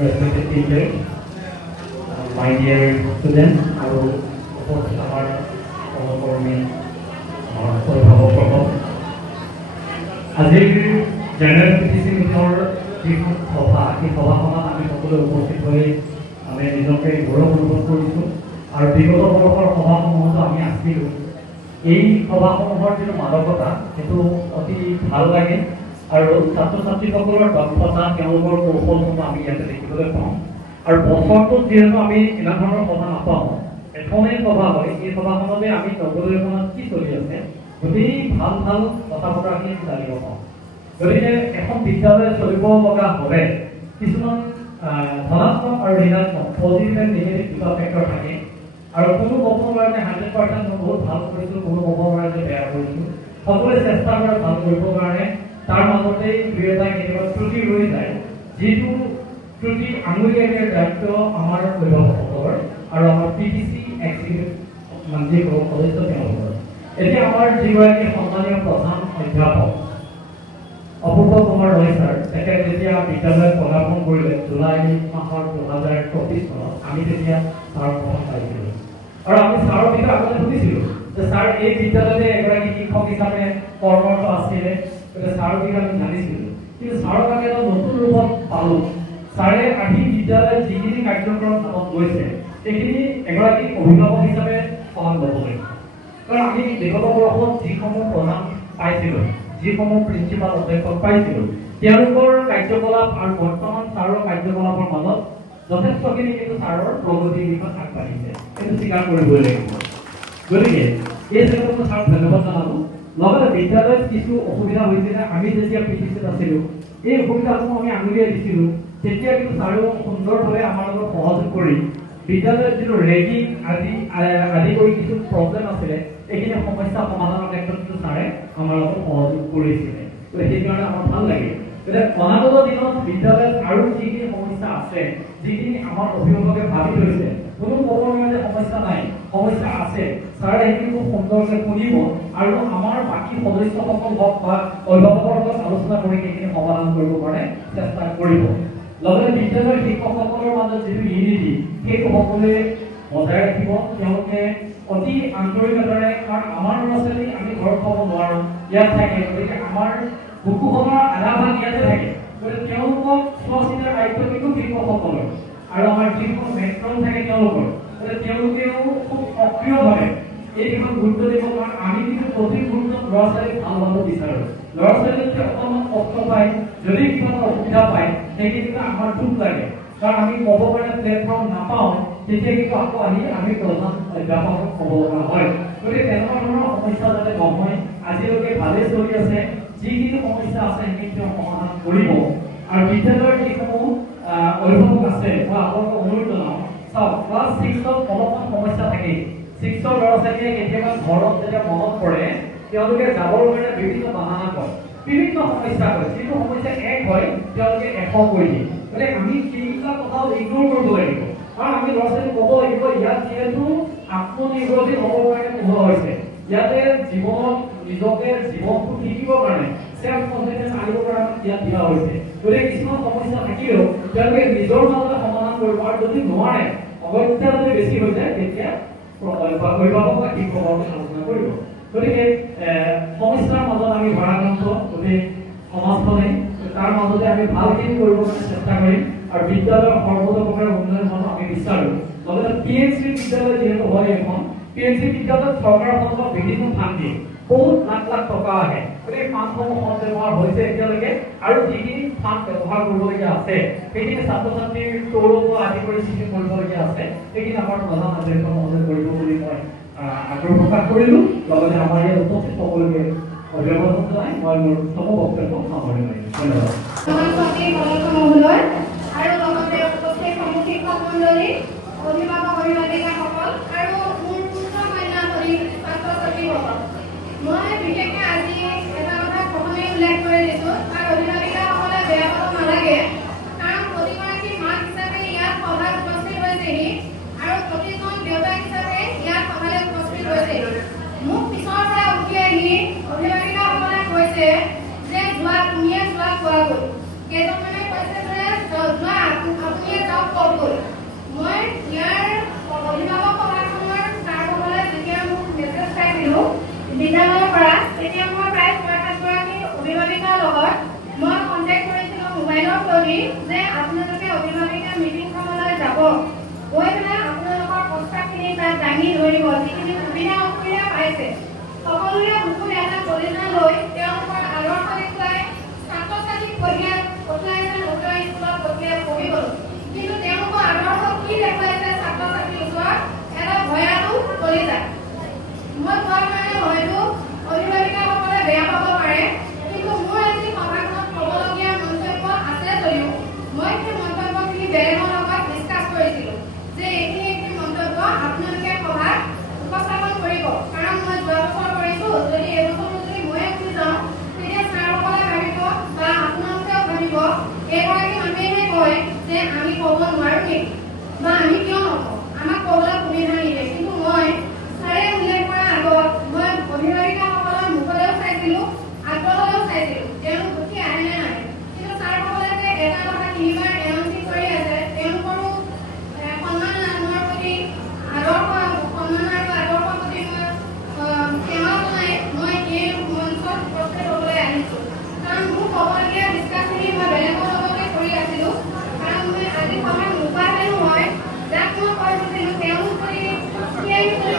Respected teachers, my dear students, আৰু উপস্থিত আমাৰ সহকৰ্মী, আমাৰ অভিভাৱকসকল, আজিৰ জেনেৰেল পিটিচি মিটিঙৰ যিখন সভা, সেই সভাখনত আমি সকলোৱে উপস্থিত হৈ আমি নিজকে গৌৰৱ অনুভৱ কৰিছোঁ আৰু বিগত বৰ্ষৰ সভাসমূহতো আমি আছিলোঁ। এই সভাসমূহৰ যিটো মাদকতা সেইটো অতি ভাল লাগে আৰু ছাত্ৰ ছাত্ৰীসকলৰ দক্ষতা তেওঁলোকৰ কৌশলসমূহ আমি ইয়াতে দেখিবলৈ পাওঁ আৰু বছৰটোত যিহেতু আমি এনে ধৰণৰ সভা নাপাওঁ, এখনেই সভা হয়, এই সভাখনতে আমি নৱোদয়খনত কি চলি আছে গোটেই ভাল ভাল কথা বতৰাখিনি জানিব পাওঁ। গতিকে এখন বিদ্যালয় চলিব লগা হ'লে কিছুমান ধনাত্মক আৰু ঋণাত্মক পজিটিভ এণ্ড নিগেটিভ দুটা ফেক্টৰ থাকে আৰু কোনো ক'ব নোৱাৰে যে 100% মই বহুত ভাল কৰিছোঁ, কোনো ক'ব নোৱাৰে যে বেয়া কৰিছোঁ। সকলোৱে চেষ্টা কৰে ভাল কৰিবৰ কাৰণে, তাৰ মাজতে দুই এটা কেতিয়াবা ত্ৰুটি ৰৈ যায়, যিটো ত্ৰুটি আঙুলিয়াই দায়িত্ব আমাৰ অভিভাৱকসকলৰ আৰু আমাৰ পিটিচি এক্সিকিউটিভ যিসকল সদস্য তেওঁলোকৰ। এতিয়া আমাৰ যিগৰাকী সন্মানীয় প্ৰধান অধ্যাপক অপূৰ্ব কুমাৰ ৰয় ছাৰ, তেখেত যেতিয়া বিদ্যালয়ত পদাৰ্পণ কৰিলে জুলাই মাহৰ 2024 চনত, আমি তেতিয়া ছাৰক প্ৰথম পাইছিলোঁ আৰু আমি ছাৰৰ বিষয়ে আগতে সুধিছিলোঁ যে ছাৰ এই বিদ্যালয়তে এগৰাকী শিক্ষক হিচাপে কৰ্মৰত আছিলে, গতিকে ছাৰৰ বিষয়ে আমি জানিছিলোঁ। কিন্তু ছাৰক আমি এটা নতুন ৰূপত পালোঁ। ছাৰে আহি বিদ্যালয়ত যিখিনি কাৰ্যক্ৰম হাতত লৈছে সেইখিনি এগৰাকী অভিভাৱক হিচাপে সহায় ল'ব লাগিব। কাৰণ আমি বিগত বৰ্ষত যিসমূহ প্ৰধান পাইছিলোঁ, যিসমূহ প্ৰিন্সিপাল অধ্যক্ষক পাইছিলোঁ, তেওঁলোকৰ কাৰ্যকলাপ আৰু বৰ্তমান ছাৰৰ কাৰ্যকলাপৰ মাজত যথেষ্টখিনি কিন্তু ছাৰৰ প্ৰগতিৰ দিশত আগবাঢ়িছে, সেইটো স্বীকাৰ কৰিবই লাগিব। গতিকে এই ক্ষেত্ৰত মই ছাৰক ধন্যবাদ জনালোঁ। লগতে বিদ্যালয়ত কিছু অসুবিধা হৈছিলে, আমি যেতিয়া পিটিচিত আছিলোঁ এই অসুবিধাসমূহ আমি আঙুলিয়াই দিছিলোঁ, তেতিয়া কিন্তু ছাৰেও সুন্দৰভাৱে আমাৰ লগত সহযোগ কৰি বিদ্যালয়ত যিটো ৰেগিং আদি কৰি কিছু প্ৰব্লেম আছিলে এইখিনি সমস্যা সমাধানৰ ক্ষেত্ৰত কিন্তু ছাৰে আমাৰ লগত সহযোগ কৰিছিলে। গতিকে সেইকাৰণে আমাৰ ভাল লাগে। গতিকে অনাগত দিনত বিদ্যালয়ত আৰু যিখিনি সমস্যা আছে, যিখিনি আমাৰ অভিভাৱকে ভাবি থৈছে, কোনো ক'ব নোৱাৰে যে সমস্যা নাই, সমস্যা আছে, ছাৰে সেইখিনি খুব সুন্দৰকৈ শুনিব আৰু আমাৰ বাকী সদস্যসকল হওক বা অভিভাৱকৰ লগত আলোচনা কৰি সেইখিনি সমাধান কৰিবৰ কাৰণে চেষ্টা কৰিব। লগতে বিদ্যালয়ৰ শিক্ষকসকলৰ মাজত যিটো ইউনিটি সেইটো সকলোৱে বজাই ৰাখিব। তেওঁলোকে অতি আন্তৰিকতাৰে, কাৰণ আমাৰ ল'ৰা ছোৱালী আমি ঘৰত খাব নোৱাৰোঁ, ইয়াত থাকে, গতিকে আমাৰ বুকুখনৰ আধা ভাগ ইয়াতে থাকে, গতিকে তেওঁলোকক চোৱা চিতাৰ দায়িত্ব কিন্তু শিক্ষকসকলৰ আৰু আমাৰ যিসকল মেট্ৰন থাকে তেওঁলোকৰ, গতিকে তেওঁলোকেও খুব সক্ৰিয়ভাৱে এই দিশত গুৰুত্ব দিব। কাৰণ আমি কিন্তু প্ৰতি মুহূৰ্তত ল'ৰা ছোৱালীক ভাল পাব বিচাৰোঁ। ল'ৰা ছোৱালীক যদি অকণমান কষ্ট পায়, যদি কিবা অসুবিধা পায়, সেইখিনি আমাৰ দুখ লাগে, কাৰণ আমি ক'ব কাৰণে প্লেটফৰ্ম নাপাওঁ, তেতিয়া কিন্তু আকৌ আহি আমি প্ৰধান অধ্যাপকক ক'ব লগা হয়। গতিকে তেনেকুৱা ধৰণৰ সমস্যা যাতে নহয়, আজিলৈকে ভালেই চলি আছে, যিখিনি সমস্যা আছে সেইখিনি তেওঁ সমাধান কৰিব। আৰু বিদ্যালয়ৰ যিসমূহ অভিভাৱক আছে মই আপোনালোকক অনুৰোধ জনাওঁ, চাওক ক্লাছ 6ত অলপমান সমস্যা থাকেই। 6ৰ ল'ৰা ছোৱালীয়ে কেতিয়াবা ঘৰত যেতিয়া মনত পৰে তেওঁলোকে যাবৰ কাৰণে বিভিন্ন বাহানা কয়, বিভিন্ন সমস্যা কয়, যিটো সমস্যা এক হয় তেওঁলোকে 100 কৰি দিয়ে। গতিকে আমি সেইবিলাক কথাও ইগনোৰ কৰিব লাগিব, কাৰণ আমি ল'ৰা ছোৱালীক ক'ব লাগিব ইয়াত যিহেতু আত্মনিৰ্ভৰশীল হ'বৰ কাৰণে পঢ়োৱা হৈছে, ইয়াতে জীৱনত নিজকে জীৱনটো শিকিবৰ কাৰণে চেল্ফ কনফিডেন্স আনিবৰ কাৰণে ইয়াত দিয়া হৈছে। গতিকে কিছুমান সমস্যা থাকিলেও তেওঁলোকে নিজৰ মাজতে সমাধান কৰিব, আৰু যদি নোৱাৰে অৱস্থা যদি বেছি হৈ যায় তেতিয়া অভিভাৱক বা শিক্ষকৰ আলোচনা কৰিব। গতিকে সমস্যাৰ মাজত আমি ভাৰাক্ৰান্ত গোটেই সমাজখনে, তাৰ মাজতে আমি ভালখিনি কৰিবৰ কাৰণে চেষ্টা কৰিম। আৰু বিদ্যালয়ৰ সৰ্বতোভাৱে উন্নয়ন হোৱাটো আমি বিচাৰোঁ। লগতে PHC বিদ্যালয় যিহেতু হয় এখন PHC বিদ্যালয়ত চৰকাৰৰ ফালৰ পৰা বিভিন্ন ফাণ্ড দিয়ে, বহুত লাখ লাখ টকা আহে। গতিকে ফাণ্ডসমূহ সৎব্যৱহাৰ হৈছে এতিয়ালৈকে, আৰু যিখিনি ফাণ্ড ব্যৱহাৰ কৰিবলগীয়া আছে সেইখিনি ছাত্ৰ ছাত্ৰীৰ তৌৰক আদি কৰি যিখিনি কৰিবলগীয়া আছে সেইখিনি আমাৰ প্ৰধান অধ্যক্ষ মহোদয় কৰিব বুলি মই আগ্ৰহ প্ৰকাশ কৰিলোঁ। লগতে আমাৰ ইয়াত উপস্থিত সকলোকে অভিনন্দন জনাই মই মোৰ চব বক্তব্য সামৰণি মাৰিলোঁ। ধন্যবাদ। আৰু লগতে উপস্থিত সমূহ শিক্ষক মণ্ডলী, অভিভাৱক অভিভাৱিকাসকল আৰু মোৰ পুত্ৰ কন্যা ছাত্ৰ ছাত্ৰীসকল, মই বিশেষকৈ আজি এটা কথা প্ৰথমে উল্লেখ কৰি দিছোঁ, আৰু অভিভাৱিকাসকলে বেয়া পাব নালাগে, কাৰণ প্ৰতিগৰাকী মাক হিচাপে ইয়াত সভাত উপস্থিত হৈছেহি আৰু প্ৰতিজন দেউতাক হিচাপে ইয়াত সভালৈ উপস্থিত হৈছেহি। মোক পিছৰ পৰা উঠি আহি অভিভাৱিকাসকলে কৈছে যে যোৱা তুমিয়ে যোৱা কোৱাগৈ, কেইজনমানে কৈছে যে যোৱা আপুনিয়ে যাওক কওকগৈ। মই ইয়াৰ অভিভাৱক সভাখনৰ ছাৰসকলে যেতিয়া মোক মেছেজ পাইছিলোঁ বিদ্যালয়ৰ পৰা, তেতিয়া মই প্ৰায় ৬-৭ গৰাকী অভিভাৱিকাৰ লগত মই কণ্টেক্ট কৰিছিলোঁ মোবাইলৰ থ্ৰুদি যে আপোনালোকে অভিভাৱিকা মিটিংখনলৈ যাব, গৈ পেলাই আপোনালোকৰ প্ৰস্তাৱখিনি তাত দাঙি ধৰিব, যিখিনি সুবিধা অসুবিধা পাইছে সকলোৰে বুকুত এটা কলিজা লৈ তেওঁলোকৰ আদৰ্শ দেখুৱাই ছাত্ৰ ছাত্ৰীক পঠিয়াই উত্তৰ স্কুলত পঠিয়াই পঢ়িবলৈ, কিন্তু তেওঁলোকৰ আদৰ্শ কি দেখুৱাইছে ছাত্ৰ ছাত্ৰীৰ ওচৰত এটা ভয়ানক কলিজা। মই কোৱাৰ কাৰণে হয়তো অভিভাৱিকাসকলে বেয়া পাব পাৰে, কিন্তু মোৰ আজি সভাখনত ক'বলগীয়া মন্তব্য আছে যদিও মই সেই মন্তব্যখিনি বেলেগৰ লগত ডিছকাছ কৰিছিলোঁ যে এইখিনি মন্তব্য আপোনালোকে সভাত উপস্থাপন কৰিব, কাৰণ মই যোৱা বছৰ কৰিছোঁ, যদি এইবছৰো যদি ময়ে উঠি যাওঁ তেতিয়া ছাৰসকলে ভাবিব বা আপোনালোকেও ভাবিব এইগৰাকী মানুহেহে কয় যে আমি ক'ব নোৱাৰোঁ নেকি বা আমি কিয় নকওঁ, আমাক ক'বলৈ সুবিধা নিদিয়ে। কিন্তু মই ছাৰে উল্লেখ কৰাৰ আগত মই অভিভাৱিকাসকলৰ মুখলৈও চাইছিলোঁ, আগলৈও চাইছিলোঁ, তেওঁলোক উঠি আহে নে নাহে, কিন্তু ছাৰসকলে যে এটা কথা তিনিবাৰ এনাউন্স কৰি আছে, তেওঁলোকৰো সন্মান লাভৰ প্ৰতি সন্মান আৰু আদৰ্শৰ প্ৰতি মই সেৱা জনাই মই এই মঞ্চত উপস্থিত হ'বলৈ আহিছোঁ। কাৰণ মোৰ ক'বলগীয়া ডিছকাছখিনি মই বেলেগৰ লগতে কৰি আছিলোঁ, কাৰণ মই আজি সভাত নোপোৱাহেঁতেনো হয়, যাক মই কৈ থৈছিলোঁ তেওঁলোক যদি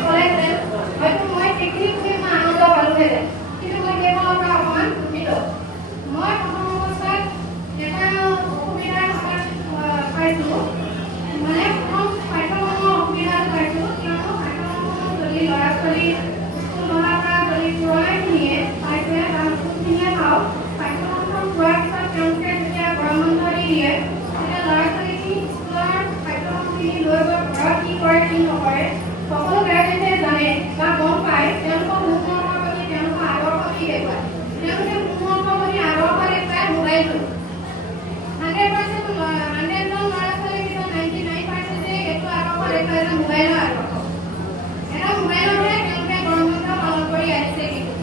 ক'লেহেঁতেন হয়তো মই সেইখিনি শুনি মই আনন্দ পালোহেঁতেন, কিন্তু মই সেইফালৰ পৰা অকণমান দুখিত। মই প্ৰথম অৱস্থাত এটা অসুবিধাৰ পাইছোঁ, মানে প্ৰথম পাঠ্যক্ৰমৰ অসুবিধাটো পাইছোঁ, কিয়নো পাঠ্যক্ৰমত যদি ল'ৰা ছোৱালী স্কুল অহাৰ পৰা যদি পুৰণাখিনিয়ে পাইছে বা স্কুলখিনিয়ে চাওক, পাঠ্যক্ৰমখন পোৱাৰ পিছত তেওঁলোকে যেতিয়া গৰম বন্ধ দি দিয়ে তেতিয়া ল'ৰা ছোৱালীখিনি স্কুলৰ পাঠ্যক্ৰমখিনি লৈ গৈ ঘৰত কি কৰে কি নকৰে সকলো গাৰ্জেনে জানে বা গম পায়, তেওঁলোকৰ হোমৱৰ্কৰ প্ৰতি তেওঁলোকৰ আদৰ্শ কি দেখুৱায়, তেওঁলোকে হোমৱৰ্কৰ প্ৰতি আদৰ্শ দেখুৱায় মোবাইলটো। 100% 100জন ল'ৰা ছোৱালীৰ ভিতৰত 99% এইটো আদৰ্শ দেখুৱায় যে মোবাইলৰ আদৰ্শ, এটা মোবাইলতহে তেওঁলোকে গৰম বন্ধ পালন কৰি আহিছে। কিন্তু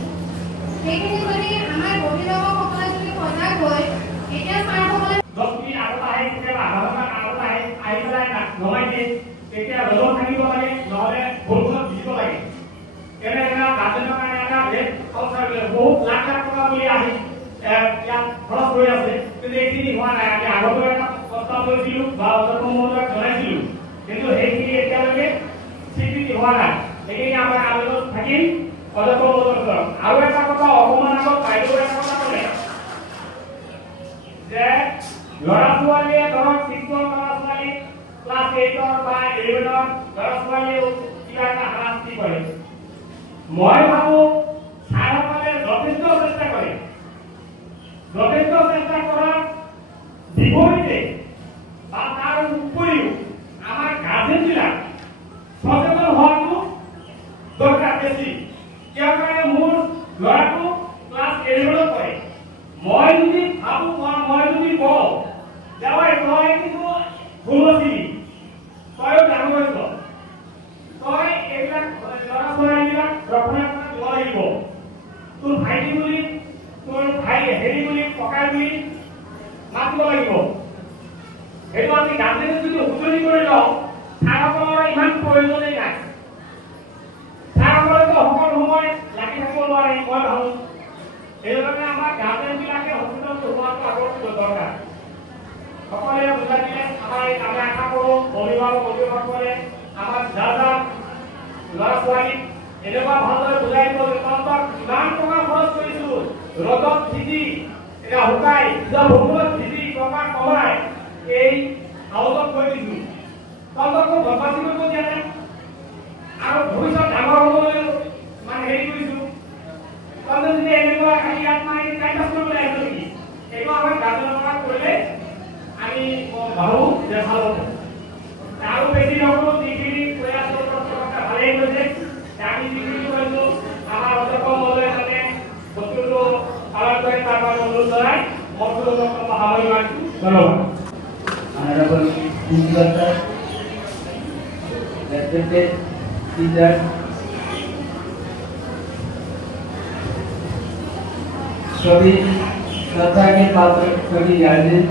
সেইখিনি যদি আমাৰ অভিভাৱকসকলে যদি সজাগ হৈ এতিয়া ছাৰসকলে 10 মিনিট আগত আহে, কেতিয়াবা আধা ঘণ্টা আগত আহি পেলাই নমাই দিয়ে, তেতিয়া ৰ'দত থাকিব লাগে, নহ'লে বৰষুণত ভিজিব লাগে। এনেধৰণে গাৰ্জেনৰ কাৰণে এটা বহুত লাখ লাখ টকা বুলি আহি ইয়াত খৰচ হৈ আছে, কিন্তু এইখিনি হোৱা নাই। আমি আগতো এটা প্ৰস্তাৱ লৈছিলোঁ বা অধ্যক্ষ মহোদয়ক জনাইছিলোঁ, কিন্তু সেইখিনি এতিয়ালৈকে স্বীকৃতি হোৱা নাই। সেইখিনি আমাৰ আবেদন থাকিল অধ্যক্ষ মহোদয়ৰ ওচৰত। আৰু এটা কথা অকণমান আগত বাইদেউ এটা কথা ক'লে যে ল'ৰা ছোৱালীয়ে ধৰক 6ৰ ল'ৰা ছোৱালী ক্লাছ 8ৰ বা 11ৰ ল'ৰা ছোৱালীয়েও কিবা এটা শাস্তি কৰে। মই ভাবোঁ ছাৰসকলে যথেষ্ট চেষ্টা কৰে, যথেষ্ট চেষ্টা কৰাৰ বিপৰীতে বা তাৰ উপৰিও আমাৰ গাৰ্জেনবিলাক সচেতন হোৱাটো দৰকাৰ বেছি। কিয় কাৰণে মোৰ ল'ৰাটো ক্লাছ 11ত পঢ়ে, মই যদি ভাবোঁ মই যদি কওঁ যে তই কিন্তু ভুল আছিলি, তইও ডাঙৰ হৈছ, তই এইবিলাক ল'ৰা ছোৱালীবিলাক ৰক্ষণাবেক্ষণ দিব লাগিব, তোৰ ভাইটি বুলি তোৰ ভাই হেৰি বুলি ককাই বুলি মাতিব লাগিব, সেইটো আমি গাৰ্জেনে যদি উজনি কৰি লওঁ ছাৰসকলৰ ইমান প্ৰয়োজনেই নাই। ছাৰসকলেতো সকলো সময় লাগি থাকিব নোৱাৰে, মই ভাবোঁ সেইকাৰণে আমাৰ গাৰ্জেনবিলাকে সচেতন হোৱাটো আগত দৰকাৰ। সকলে বুঝাই দিলে আমি আশা কৰোঁ অভিভাৱকসকলে আমাৰ যাৰ ল'ৰা ছোৱালী এনেকুৱা ভালদৰে বুজাই দিব যে তহঁতক ইমান টকা খৰচ কৰিছো ৰ'দত ভিজি এটা শুকাই ভূমুলত ভিজি টকা কমাই এই হাউচত থৈ দিছো তহঁতকো বদমাচি কৰিব দিয়া নাই আৰু ভৱিষ্যত ডাঙৰ হ'বলৈ মানে হেৰি কৰিছো তহঁতে যদি এনেকুৱা খালি ইয়াত মানে টাইম পাছ কৰিবলৈ আহিছো নেকি এইটো আমাৰ গাৰ্জেনৰ পৰা কৰিলে আমি ভাবোঁ যে ভাল হ'ব আৰু বেছি নকৰোঁ যিখিনি কৈ আছোঁ ভালেই কৈছে আমি যিখিনি কৰিছোঁ আমাৰ অধ্যক্ষ মহোদয় মানে বস্তুটো পালন কৰি তাৰ পৰা অনুৰোধ জনাই মই সামৰি মাৰিছোঁ ধন্যবাদ Honorable Principal Sir, respected teachers, सभी श्रद्धा के पात्र सभी गार्जियन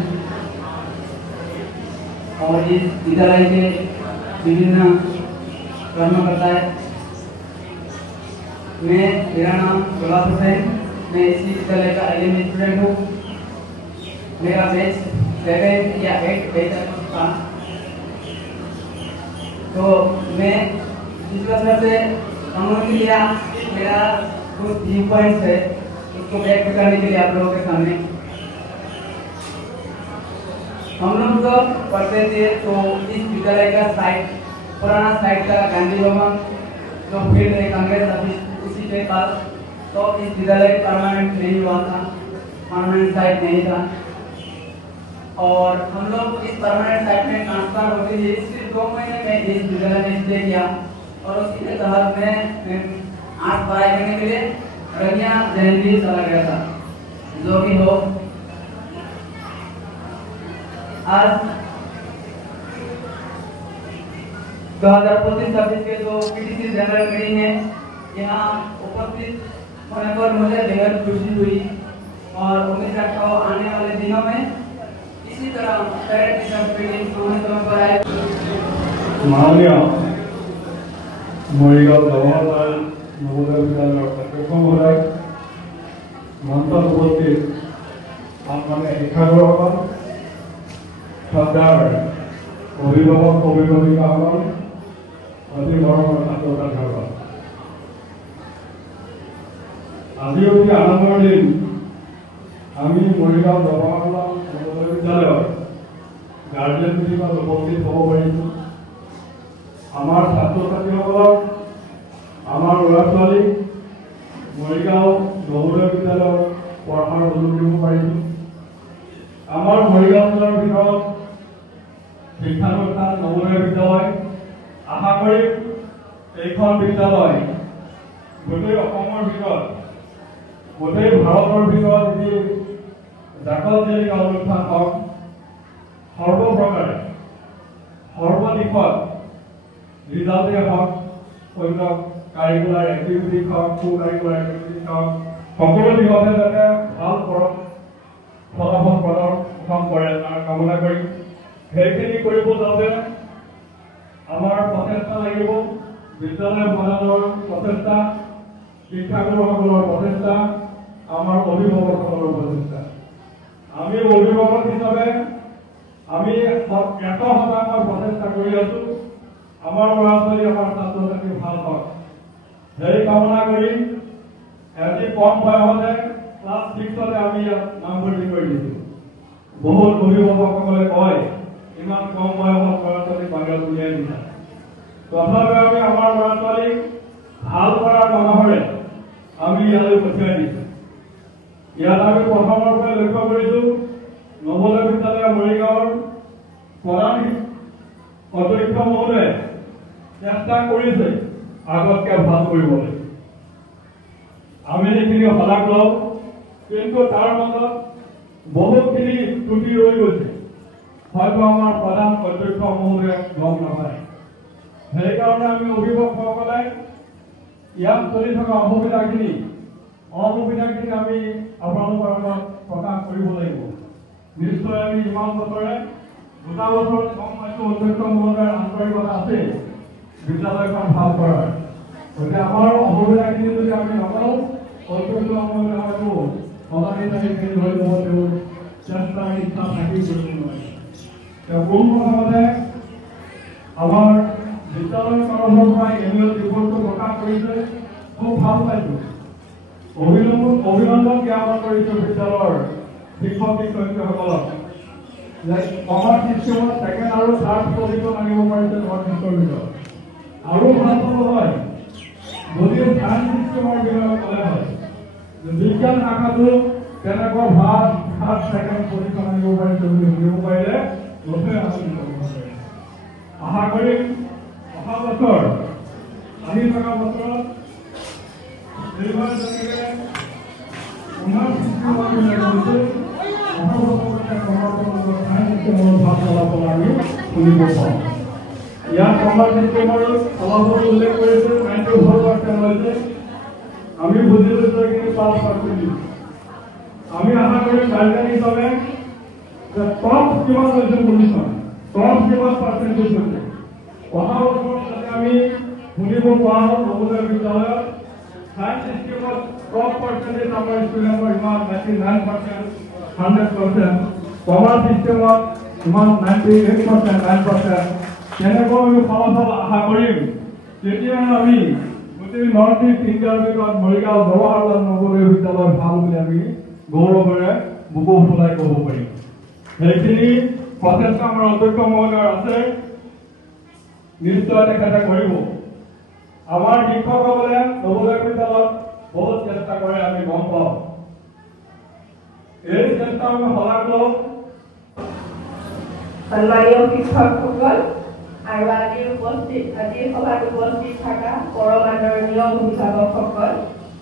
और इस विद्यालय के विभिन्न कर्मकर्ता है। मेरा नाम गुलाब हुसैन, मैं इसी विद्यालय का एलएम स्टूडेंट हूँ। मेरा बैच 7 या 8 बैच था। तो मैं इस वजह से अनुमति लिया, मेरा कुछ व्यू पॉइंट्स है उसको व्यक्त करने के लिए आप लोगों के सामने। हम लोग जब पढ़ते थे तो इस विद्यालय का साइट पुराना साइट था गांधी भवन जो फील्ड है कांग्रेस ऑफिस उसी के पास। तो इस विद्यालय परमानेंट नहीं हुआ था, परमानेंट साइट नहीं था और हम लोग इस परमानेंट साइट में ट्रांसफर होते ही सिर्फ 2 महीने में इस विद्यालय में स्टे किया और उसी के तहत मैं आर्ट्स पढ़ाई करने के लिए रंगिया जयंती चला गया था जो कि हो आज 2025-26 के जो पीटीसी जनरल मीटिंग है यहाँ उपस्थित होने पर मुझे बेहद खुशी हुई और उम्मीद रखता हूँ आने वाले दिनों में इसी तरह पेरेंट टीचर मीटिंग समय पर आए। माननीय मरिगांव जवाहरलाल नवोदय विद्यालय अध्यक्ष महोदय मঞ্চত উপস্থিত মানে শিক্ষাগুৰুসকল শ্ৰদ্ধাৰ অভিভাৱক অভিভাৱিকাসকল অতি মৰমৰ ছাত্ৰ ছাত্ৰীসকল আজি অতি আনন্দৰ দিন আমি মৰিগাঁও জৱাহৰলাল নৱোদয় বিদ্যালয়ৰ গাৰ্জেন মিটিঙত উপস্থিত হ'ব পাৰিছোঁ। আমাৰ ছাত্ৰ ছাত্ৰীসকলক আমাৰ ল'ৰা ছোৱালী মৰিগাঁও নৱোদয় বিদ্যালয়ত পঢ়াৰ সুযোগ দিব পাৰিছোঁ। আমাৰ মৰিগাঁও জিলাৰ ভিতৰত শিক্ষানুষ্ঠান নৱোদয় বিদ্যালয় আশা কৰি এইখন বিদ্যালয় গোটেই অসমৰ ভিতৰত গোটেই ভাৰতৰ ভিতৰত যদি জাকত জিলিকা অনুষ্ঠান হওক সৰ্বপ্ৰকাৰে সৰ্বদিশত ৰিজাল্টে হওক অন্য কাৰিকুলাৰ এক্টিভিটি হওক কো কাৰিকুলাৰ এক্টিভিটি হওক সকলো দিশতে যাতে ভাল ফলাফল প্ৰদৰ্শন কৰে তাৰ কামনা কৰি সেইখিনি কৰিব যাওঁতে আমাৰ প্ৰচেষ্টা লাগিব বিদ্যালয় প্ৰশাসনৰ প্ৰচেষ্টা শিক্ষাগুৰুসকলৰ প্ৰচেষ্টা আমাৰ অভিভাৱকসকলৰ প্ৰচেষ্টা আমি অভিভাৱক হিচাপে আমি 100% প্ৰচেষ্টা কৰি আছো আমাৰ ল'ৰা ছোৱালী আমাৰ ছাত্ৰ ছাত্ৰী ভাল হওক সেই কামনা কৰি আজি কম বয়সতে ক্লাছ 6 আমি নামভৰ্তি কৰি দিছোঁ। বহুত অভিভাৱকসকলে কয় ইমান কম বয়সত ল'ৰা ছোৱালীক বাহিৰত উলিয়াই দিছে তথাপিও আমি আমাৰ ল'ৰা ছোৱালীক ভাল কৰাৰ মানুহৰে আমি ইয়ালৈ পঠিয়াই দিছোঁ। ইয়াত আমি প্ৰথমৰ পৰাই লক্ষ্য কৰিছোঁ নৱোদয় বিদ্যালয় মৰিগাঁৱৰ প্ৰধান অধ্যক্ষ মহোদয়ে চেষ্টা কৰিছে আগতকৈ ভাল কৰিবলৈ। আমি সেইখিনি সজাগ লওঁ কিন্তু তাৰ মাজত বহুতখিনি ত্ৰুটি ৰৈ গৈছে হয়তো আমাৰ প্ৰধান অধ্যক্ষ মহোদয়ে গম নাপায়। সেইকাৰণে আমি অভিভাৱকসকলে ইয়াত চলি থকা অসুবিধাখিনি আমি আপোনালোকৰ আগত প্ৰকাশ কৰিব লাগিব। নিশ্চয় আমি ইমান বছৰে 2 বছৰ কম হয়তো অধ্যক্ষ মহোদয়ৰ আন্তৰিকতা আছে বিদ্যালয়খন ভাল কৰাৰ গতিকে আমাৰ অসুবিধাখিনি যদি আমি নকৰোঁ অধ্যক্ষ মহোদয় হয়তো সদায় সেইখিনি ধৰি ল'ব চেষ্টা ইচ্ছা থাকি কৰিব নোৱাৰে। পোনপ্ৰথমতে আমাৰ বিদ্যালয়ৰ তৰফৰ পৰা এনুৱেল ৰিপৰ্টটো প্ৰকাশ কৰিছে, খুব ভাল পাইছোঁ। অভিনন্দন জ্ঞাপন কৰিছোঁ বিদ্যালয়ৰ শিক্ষক শিক্ষয়িত্ৰীসকলক যে কমাৰ্চ ছিষ্টেমত ছেকেণ্ড আৰু থাৰ্ড পজিশ্যন আনিব পাৰিছে নৰ্থ ইষ্টৰ ভিতৰত। আৰু ভাল পাব হয় যদি ছায়েন্স ছিষ্টেমৰ বিষয়ে ক'লে হয় বিজ্ঞান শাখাটো কেনেকুৱা ভাল থাৰ্ড ছেকেণ্ড পজিশ্যন আনিব পাৰিছে বুলি শুনিব পাৰিলে নথৈ আনন্দিত হ'ব। আশা কৰিম অহা বছৰ আহি থকা বছৰত এইবাৰ যেনেকৈ উন্নত ছিষ্টেমৰ বিষয়ে কৈছে অহা বছৰতে ছায়েন্স ছিষ্টেমৰ ভাল ফলাফল আমি শুনিব পাওঁ। ইয়াত কমাৰ্চ ছিষ্টেমৰ ফলাফল উল্লেখ কৰিছে 94% হৈছে। আমি বুজি লৈছোঁ এইখিনি 5%। আমি আশা কৰিম গাৰ্জেন হিচাপে যে টপ কিমান হৈছে পজিশ্যন, টপ কিমান পাৰ্চেণ্টেজ হৈছে। অহা বছৰত যাতে আমি শুনিব পোৱা হওঁ নৱোদয় বিদ্যালয়ত ছায়েন্স ছিষ্টেমত টপ পাৰ্চেণ্টেজ আমাৰ ষ্টুডেণ্টৰ ইমান 99%, 100%, কমাৰ্চ ছিষ্টেমত ইমান 98%, 9%। তেনেকুৱা আমি ফলাফল আশা কৰিম। তেতিয়া আমি গোটেই নৰ্থ ইষ্ট ইণ্ডিয়াৰ ভিতৰত মৰিগাঁও জৱাহৰলাল নৱোদয় বিদ্যালয় ভাল বুলি আমি গৌৰৱেৰে বুকু ফুলাই ক'ব পাৰিম। সেইখিনি প্ৰচেষ্টা আমাৰ অধ্যক্ষ মহোদয়ৰ আছে, নিশ্চয় তেখেতে কৰিব। আমাৰ শিক্ষকসকলে নৱোদয় বিদ্যালয়ত বহুত চেষ্টা কৰে, আমি গম পাওঁ। এই চেষ্টা আমি শলাগ লওঁ। সন্মানীয় শিক্ষকসকল আৰু আজিৰ সভাত উপস্থিত থকা পৰম আদৰণীয় অভিভাৱকসকল,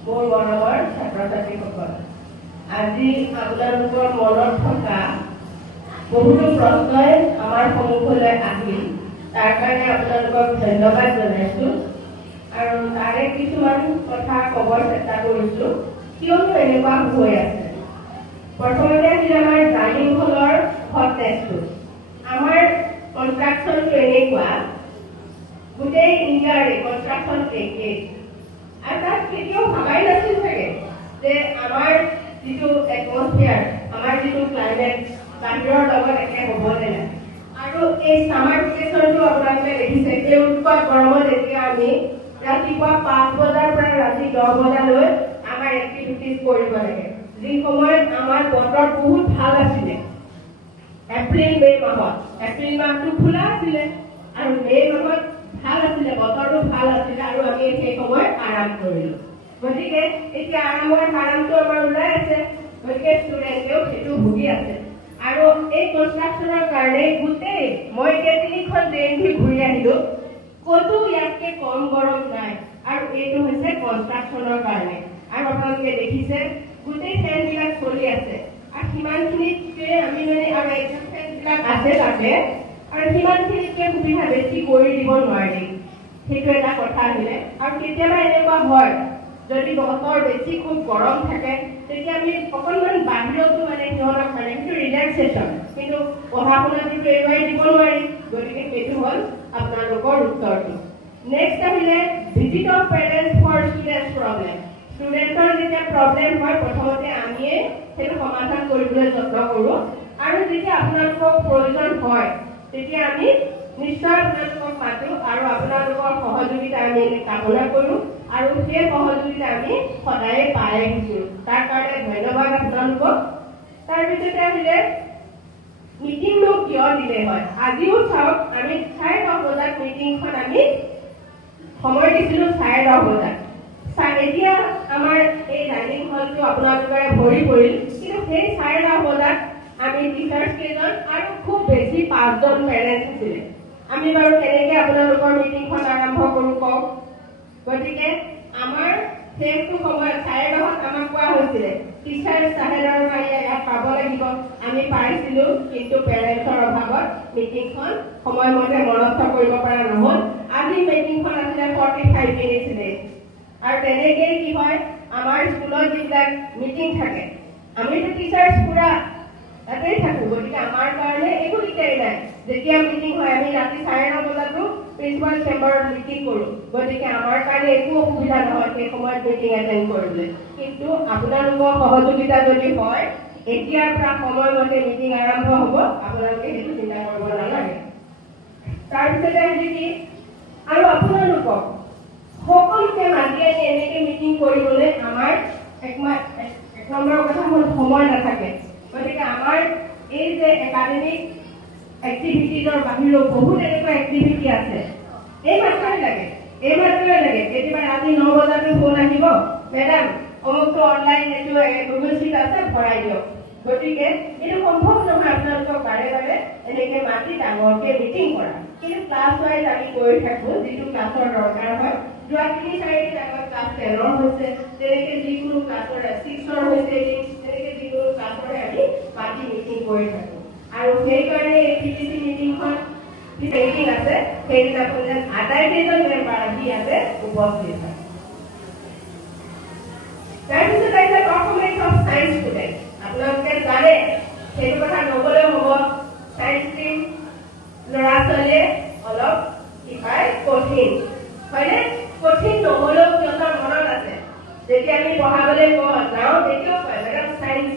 মোৰ মৰমৰ ছাত্ৰ ছাত্ৰীসকল, আজি আপোনালোকৰ মনত থকা বহুতো প্ৰশ্নই আমাৰ সন্মুখলৈ আহিল। তাৰ কাৰণে আপোনালোকক ধন্যবাদ জনাইছোঁ আৰু তাৰে কিছুমান কথা ক'বৰ চেষ্টা কৰিছোঁ কিয়নো এনেকুৱা হৈ আছে। প্ৰথমতে আছিল আমাৰ ডাইনিং হলৰ হট টেষ্টটো। আমাৰ কনষ্ট্ৰাকশ্যনটো এনেকুৱা গোটেই ইণ্ডিয়াৰে কনষ্ট্ৰাকশ্যন একেই আৰু তাত কেতিয়াও ভাবাই নাছিল চাগে যে আমাৰ যিটো এটমছফিয়াৰ, আমাৰ যিটো ক্লাইমেট বাহিৰৰ লগত একে হ'বনে নাই। আৰু এই ছামাৰ ভেকেশ্যনটো আপোনালোকে দেখিছে, এই উৎকট গৰমত এতিয়া আমি ৰাতিপুৱা 5 বজাৰ পৰা ৰাতি 10 বজালৈ আমাৰ এক্টিভিটিজ কৰিব লাগে। যি সময়ত আমাৰ বতৰ বহুত ভাল আছিলে, এপ্ৰিল মে মাহত, এপ্ৰিল মাহটো খোলা আছিলে আৰু মে মাহত ভাল আছিলে, বতৰটো ভাল আছিলে আৰু আমি সেই সময়ত আৰাম কৰিলোঁ। গতিকে এতিয়া আৰামটো আমাৰ ওলাই আছে, গতিকে ষ্টুডেণ্টেও সেইটো ভুগি আছে। আৰু এই কনষ্ট্ৰাকশ্যনৰ কাৰণে গোটেই মই এতিয়া 3খন ট্ৰেইন ঘূৰি আহিলোঁ, ক'তো ইয়াতকৈ কম গৰম নাই। আৰু এইটো হৈছে কনষ্ট্ৰাকশ্যনৰ কাৰণে। আৰু আপোনালোকে দেখিছে গোটেই ফেনবিলাক চলি আছে আৰু সিমানখিনিতকৈ আমি আৰু এক্সাম ফেনবিলাক আছে তাতে আৰু সিমানখিনিতকৈ সুবিধা বেছি কৰি দিব নোৱাৰি। সেইটো এটা কথা আহিলে। আৰু কেতিয়াবা এনেকুৱা হয় যদি বতৰ বেছি খুব গৰম থাকে তেতিয়া আমি অকণমান বাহিৰতো সিহঁতক সেইটো ৰিলেক্সেশ্যন, কিন্তু পঢ়া শুনাটোতো এৰুৱাই দিব নোৱাৰি। গতিকে সেইটো হ'ল আপোনালোকৰ উত্তৰটো। নেক্সট আহিলে visit of parents for students problem. ষ্টুডেণ্টৰ যেতিয়া প্ৰব্লেম হয় প্ৰথমতে আমিয়ে সেইটো সমাধান কৰিবলৈ যত্ন কৰোঁ আৰু যেতিয়া আপোনালোকক প্ৰয়োজন হয় তেতিয়া আমি নিশ্চয় আপোনালোকক মাতোঁ আৰু আপোনালোকৰ সহযোগিতা আমি কামনা কৰোঁ আৰু সেই সহযোগিতা আমি সদায়ে পাই আহিছোঁ। তাৰ কাৰণে ধন্যবাদ আপোনালোকক। তাৰপিছতে আহিলে মিটিংটো কিয় দিলে হয়। আজিও চাওক, আমি 10:30 বজাত মিটিংখন আমি সময় দিছিলোঁ 10:30 বজাত। এতিয়া আমাৰ এই ডাইনিং হলটো আপোনালোকৰে ভৰি পৰিল, কিন্তু সেই 10:30 বজাত আমি টিচাৰ্ছ কেইজন আৰু খুব বেছি 5জন পেৰেণ্টছ আছিলে। আমি বাৰু কেনেকৈ আপোনালোকৰ মিটিংখন আৰম্ভ কৰোঁ কওক। গতিকে আমাৰ সেইটো সময়ত 10:30 আমাক কোৱা হৈছিলে টিচাৰ্ছ 10:30 ইয়াত পাব লাগিব। আমি পাৰিছিলোঁ, কিন্তু পেৰেণ্টছৰ অভাৱত মিটিংখন সময়মতে মনস্থ কৰিব পৰা নহ'ল। আজি মিটিংখন আছিলে 45 মিনিটছ লেট। আৰু তেনেকেই কি হয়, আমাৰ স্কুলত যিবিলাক মিটিং থাকে আমিতো টিচাৰ্ছ পুৰা তাতেই থাকোঁ। গতিকে আমাৰ কাৰণে একো দিগদাৰি নাই। যেতিয়া মিটিং হয় আমি ৰাতি 9:30 বজাতো প্ৰিন্সিপাল চেম্বাৰত মিটিং কৰোঁ। গতিকে আমাৰ কাৰণে একো অসুবিধা নহয় সেই সময়ত মিটিং এটেণ্ড কৰিবলৈ। কিন্তু আপোনালোকৰ সহযোগিতা যদি হয় এতিয়াৰ পৰা সময়মতে মিটিং আৰম্ভ হ'ব, আপোনালোকে সেইটো চিন্তা কৰিব নালাগে। তাৰপিছতে আহিলে কি আৰু আপোনালোকক সকলোকে মাতি আনি এনেকে মিটিং কৰিবলৈ আমাৰ এক নম্বৰ কথা হ'ল সময় নাথাকে। গতিকে আমাৰ এই যে একাডেমিক এক্টিভিটিজৰ বাহিৰেও বহুত এনেকুৱা এক্টিভিটি আছে, এই মাত্ৰই লাগে কেতিয়াবা ৰাতি 9 বজাতো ফোন আহিব, মেডাম অমুকটো অনলাইন এইটো গুগল শ্বীট আছে ভৰাই দিয়ক। গতিকে এইটো সম্ভৱ নহয় আপোনালোকক বাৰে বাৰে এনেকে মাতি ডাঙৰকে মিটিং কৰা, কিন্তু ক্লাছ ৱাইজ আমি কৰি থাকো যিটো ক্লাছৰ দৰকাৰ হয়। যোৱা 3-4 দিন আগত ক্লাছ 10ৰ হৈছে, তেনেকে যিকোনো ক্লাছৰ 6ৰ হৈছে, তেনেকে যিকোনো ক্লাছৰে আমি মাতি মিটিং কৰি থাকো। আৰু সেইকাৰণে এই পিটিচি মিটিংখন মিটিং আছে, সেইদিনাখন যেন আটাইকেইজন মেম্বাৰ আহি ইয়াতে উপস্থিত হয়। তাৰপিছত আহিলে পাৰফৰ্মেন্স অফ চায়েন্স ষ্টুডেণ্ট। আপোনালোকে জানে সেইটো কথা নগলেও হ'ব, চায়েন্স ষ্ট্ৰীম ল'ৰা ছোৱালীয়ে অলপ শিকাই কঠিন হয়নে? কঠিন নহলেও সিহঁতৰ মনত আছে, যেতিয়া আমি পঢ়াবলৈ যাওঁ তেতিয়াও কয় মেডাম চায়েন্স।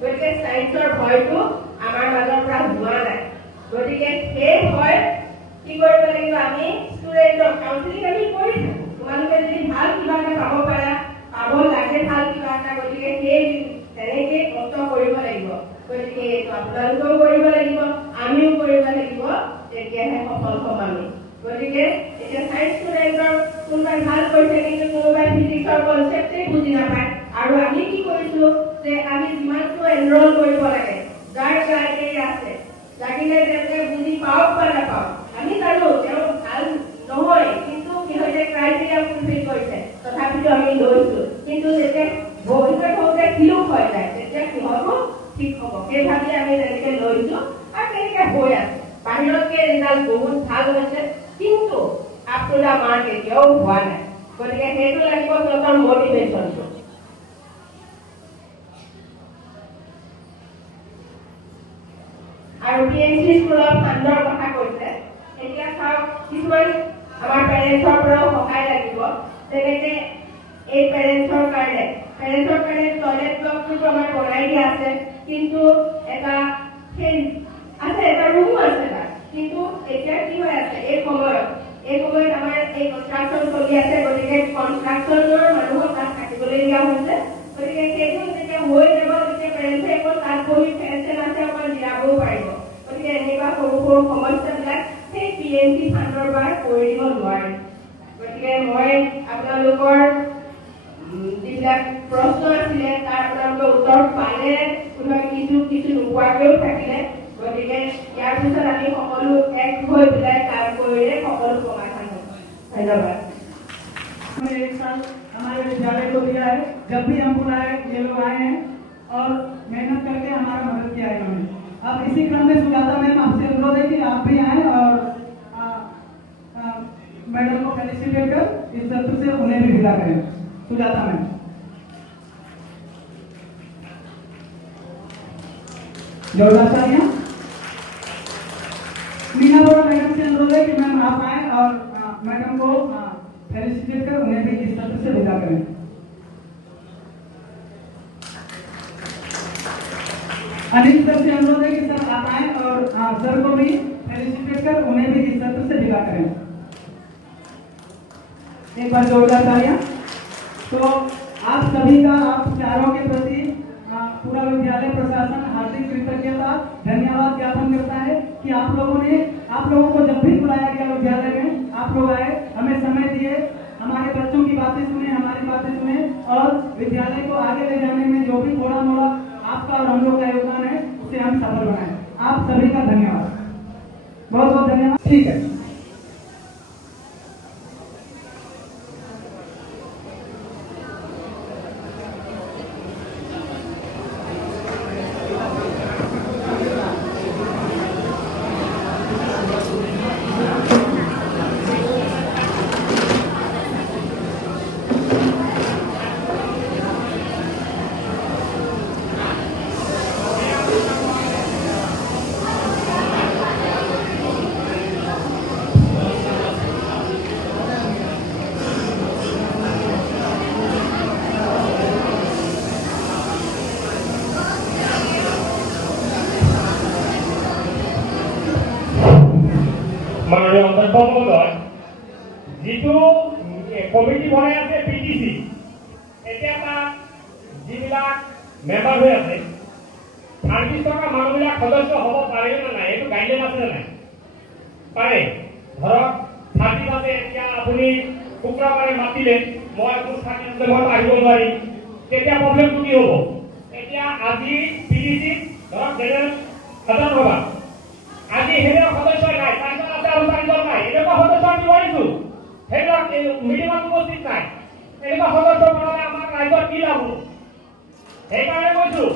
গতিকে চায়েন্সৰ ভয়টো আমাৰ মাজৰ পৰা যোৱা নাই। গতিকে সেই ভয় কি কৰিব লাগিব, আমি ষ্টুডেণ্টক কাউন্সিলিং আমি কৰি থাকো। তোমালোকে যদি ভাল কিবা এটা পাব পাৰা, পাব লাগে ভাল কিবা এটা, গতিকে সেই তেনেকে কষ্ট কৰিব লাগিব। গতিকে এইটো আপোনালোকেও কৰিব লাগিব, আমিও কৰিব লাগিব, তেতিয়াহে সফল হ'ম আমি। গতিকে এতিয়া চায়েন্স ষ্টুডেণ্টৰ কোনোবাই ভাল কৰিছে, কিন্তু কোনোবাই ফিজিক্সৰ কনচেপ্টেই বুজি নাপায়। আৰু আমি কি কৰিছো যে আমি যিমানটো এনৰল কৰিব লাগে, যাৰ ক্ৰাইটেৰিয়া আছে, লাগিলে তেওঁলোকে বুজি পাওক বা নাপাওক, আমি জানো তেওঁ ভাল নহয়, কিন্তু সিহঁতে ক্ৰাইটেৰিয়া ফুলফিল কৰিছে, তথাপিতো আমি লৈছো। কিন্তু যেতিয়া ভৱিষ্যত হওঁতে কিলো হৈ যায়, তেতিয়া সিহঁতো ঠিক হ'ব, সেই ভাবি আমি তেনেকে লৈছো আৰু তেনেকে হৈ আছে। বাহিৰতকে ৰিজাল্ট বহুত ভাল হৈছে, কিন্তু আপোনাৰ মাৰ্ক এতিয়াও হোৱা নাই। গতিকে সেইটো লাগিব সিহঁতৰ মটিভেশ্যনটো। আৰু PMC স্কুলৰ ফাণ্ডৰ কথা কৈছে, এতিয়া চাওক কিছুমান আমাৰ পেৰেণ্টছৰ পৰাও সহায় লাগিব। তেনেকে এই পেৰেণ্টছৰ কাৰণে টয়লেট ব্লকটো আমাৰ বনাই দিয়া আছে, কিন্তু এটা ৰুমো আছে তাত। কিন্তু এতিয়া কি হৈ আছে, এই সময়ত আমাৰ এই কনষ্ট্ৰাকশ্যন চলি আছে, গতিকে কনষ্ট্ৰাকশ্যনৰ মানুহক তাত থাকিবলৈ দিয়া হৈছে। গতিকে সেইটো যেতিয়া হৈ যাব, তেতিয়া পেৰেণ্টছে অকল তাত বহি ফেন আছে অকল জিৰাবও পাৰিব। গতিকে এনেকুৱা সৰু সৰু সমস্যাবিলাক সেই PMC ফাণ্ডৰ পৰা কৰি দিব নোৱাৰে। গতিকে মই আপোনালোকৰ যিবিলাক প্ৰশ্ন আছিলে তাৰ আপোনালোকে উত্তৰ পালে, কোনোবাই কিছু নোপোৱাকৈও থাকিলে। গতিকে ইয়াৰ পিছত আমি সকলো এক হৈ পেলাই কাম কৰিলে সকলো সমাধান হ'ব। ধন্যবাদ। हमने एक साल हमारे विद्यालय को दिया है, जब भी हम बुलाए ये लोग आए हैं और मेहनत करके हमारा मदद किया है इन्होंने। अब इसी क्रम में सुजाता मैम आपसे अनुरोध है कि आप भी आए और मैडम को फेलिसिटेट कर इस सत्र से उन्हें भी विदा करें। सुजाता मैम। जोरदार तालियां। मीना बोरा मैडम से अनुरोध है कि मैम आप आए और मैडम को फेलिसिटेट कर उन्हें भी इस सत्र से विदा करें। अनिल सर से अनुरोध है कि सर आप आए और सर को भी फेलिसिटेट कर उन्हें भी इस सत्र से विदा करें। एक बार जोरदार तालियां। तो आप सभी का, आप चारों के प्रति पूरा विद्यालय प्रशासन हार्दिक कृतज्ञता धन्यवाद ज्ञापन करता है कि आप लोगों को जब भी बुलाया गया विद्यालय में आप लोग आए, हमें समय दिए, हमारे बच्चों की बातें सुने, हमारी बातें सुने और विद्यालय को आगे ले जाने में जो भी थोड़ा मोड़ा आपका और हम लोग का योगदान है उसे हम सफल बनाएं। आप सभी का धन्यवाद, बहुत बहुत धन्यवाद। ठीक है। মাননীয় অধ্যক্ষ মহোদয় যিটো কমিটি বনাই আছে পিটিসি এতিয়া তাত যিবিলাক মেম্বাৰ হৈ আছে 30 টকা মানুহবিলাক সদস্য হ'ব পাৰে নে নাই এইটো গাইডলাইন আছে নে নাই পাৰে ধৰক 30 আছে এতিয়া আপুনি শুক্ৰবাৰে মাতিলে মই মোৰ 30 মই আহিব নোৱাৰিম তেতিয়া প্ৰব্লেমটো কি হ'ব এতিয়া আজি পিটিসি ধৰক জেনেৰেল সদস্য আজি হেৰে সদস্য নাই তাৰপিছত আছে আৰু চাৰিজন নাই এনেকুৱা সদস্য আমি কৰিছোঁ সেইবিলাক মিটিঙত উপস্থিত নাই এনেকুৱা সদস্য বনালে আমাক ৰাইজৰ কি লাভ হ'ব সেইকাৰণে কৈছোঁ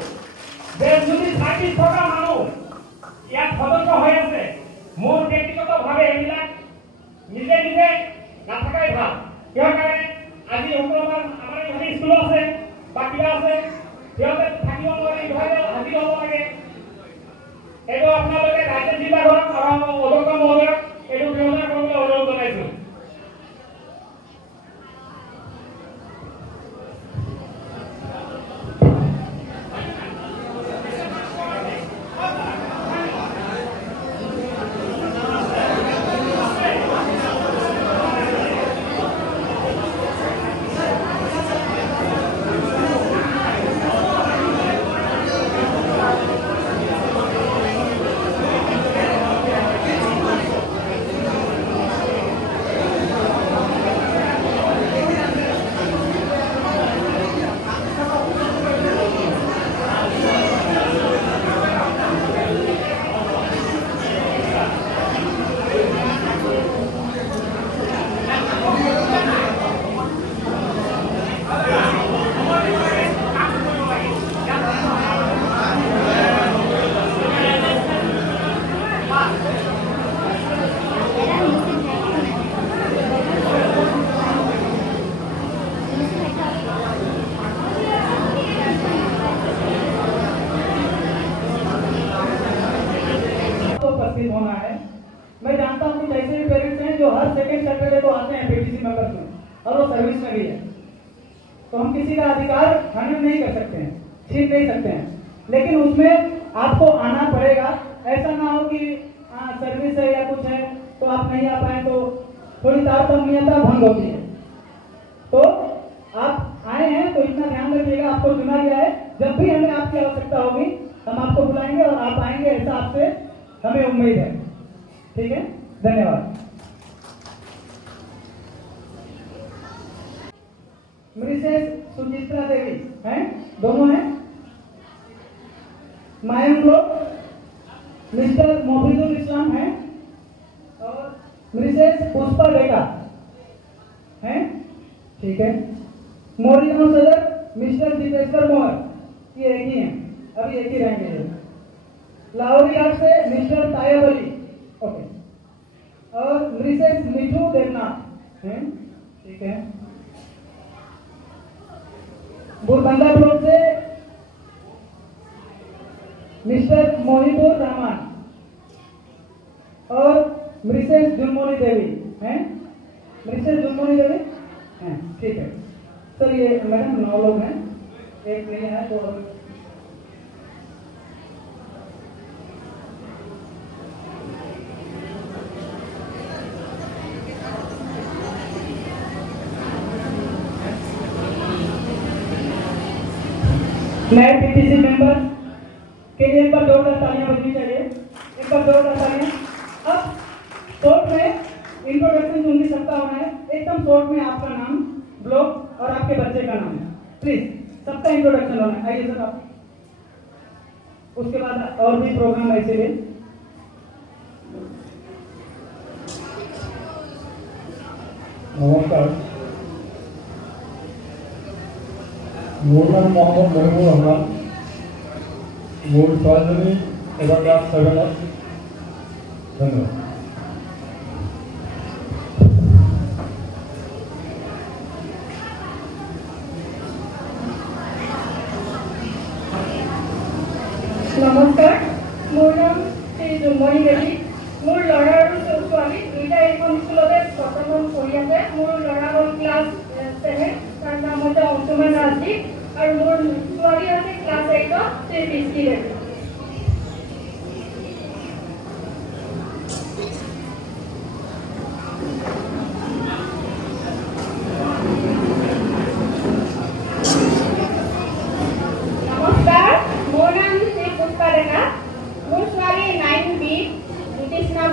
যে যদি 30 টকা মানুহ ইয়াত সদস্য হৈ আছে মোৰ ব্যক্তিগতভাৱে এইবিলাক নিজে নিজে নাথাকাই ভাল কিয় কাৰণে আজি শুক্ৰবাৰ আমাৰ এইভাৱে স্কুল আছে বা কিবা আছে সিহঁতে থাকিব নোৱাৰে ইভাগে হাজিৰ হ'ব লাগে এইটো আপোনালোকে ৰাইজে চিন্তা কৰক আৰু অধ্যক্ষ মহোদয়ক এইটো ব্যৱস্থা কৰিবলৈ অনুৰোধ জনাইছোঁ होना है मैं जानता हूँ कुछ ऐसे भी पेरेंट्स हैं जो हर सेकंड सैटरडे को आते हैं पीटीसी मेंबर्स में और वो सर्विस में भी है तो हम किसी का अधिकार हनन नहीं कर सकते हैं छीन नहीं सकते हैं लेकिन उसमें आपको आना पड़ेगा ऐसा ना हो कि सर्विस है या कुछ है तो आप नहीं आ पाए तो थोड़ी तारतम्यता भंग होती है तो आप आए हैं तो इतना ध्यान रखिएगा आपको चुना गया है जब भी हमें आपकी आवश्यकता होगी हम आपको बुलाएंगे और आप आएंगे ऐसा आपसे हमें उम्मीद है ठीक है धन्यवाद मिसेस सुचित्रा देवी हैं दोनों हैं मायम लोग मिस्टर मोफिजुल इस्लाम हैं और मिसेस पुष्पा बेटा हैं ठीक है मोरी सदर मिस्टर दीपेश्वर मोहर ये एक ही हैं अभी एक ही रहेंगे लाहौरियाट से मिस्टर तायब अली ओके और मिसेस मिठू देवनाथ हैं ठीक है बुरबंदा ब्लॉक से मिस्टर मोहिबुर रहमान और मिसेस जुलमोनी देवी हैं मिसेस जुलमोनी देवी हैं ठीक है सर ये मैडम 9 लोग हैं एक नहीं है तो नए पीटीसी मेंबर के लिए एक बार जोरदार तालियां बजनी चाहिए एक बार जोरदार तालियां अब शॉर्ट में इंट्रोडक्शन सुननी सबका होना है एकदम शॉर्ट में आपका नाम ब्लॉक और आपके बच्चे का नाम प्लीज सबका इंट्रोडक्शन होना है आइए सर आप उसके बाद और भी प्रोग्राम ऐसे भी नमस्कार मोर नाम मोहम्मद महिबुर रहमान मोर ছোৱালীজনী এবাৰ ক্লাছ 7 ধন্যবাদ নমস্কাৰ মোৰ নাম শ্ৰী জুমনি দেৱী মোৰ ল'ৰা আৰু ছোৱালী দুইটা এইখন স্কুলতে বৰ্তমান পঢ়ি আছে মোৰ ল'ৰা হ'ল ক্লাছ 7 তাৰ নাম হৈছে অংশুমান ৰাজদীপ আৰু মোৰ ছোৱালী আছে ক্লাছ 8 শ্ৰী বৃষ্টি দেৱী।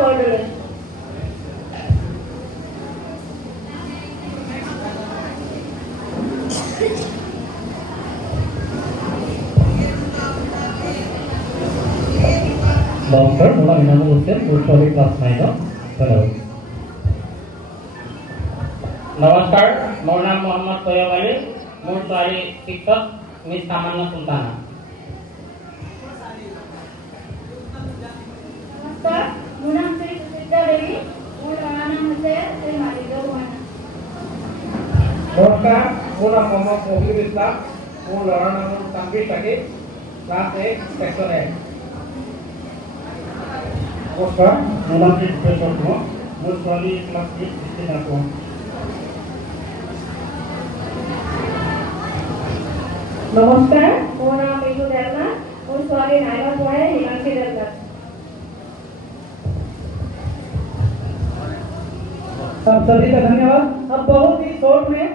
বৰদলৈ। নমস্কাৰ, মোৰ নাম ইনামুল হুছেইন, মোৰ ছোৱালী ক্লাছ 9ত। ধন্যবাদ। নমস্কাৰ, মোৰ নাম মোহাম্মদ তৈয়ব আলী, মোৰ ছোৱালী শিক্ষক মিছ তামান্না সুলতানা। নমস্কাৰ, মোৰ নাম শ্ৰী সুচিত্ৰা দেৱী, মোৰ ল'ৰাৰ নাম হৈছে শ্ৰী মালিকা গোহাঁই। নমস্কাৰ, মোৰ নাম মোহাম্মদ মহিউল ইছলাম, মোৰ ল'ৰাৰ নাম হ'ল তানভীৰ ছাকিব, ক্লাছ 8 সেকশ্যন 1। নমস্কাৰ, মোৰ নাম ভূপেশ্বৰ কুমাৰ, মোৰ ছোৱালী ক্লাছ 8 ডিষ্ট্ৰিক্ট। নমস্কাৰ, মোৰ নাম মিঠু দেৱনাথ, মোৰ ছোৱালী 9ত পঢ়ে, হিমাংশী দেৱনাথ। सभी का धन्यवाद। अब बहुत ही शॉर्ट में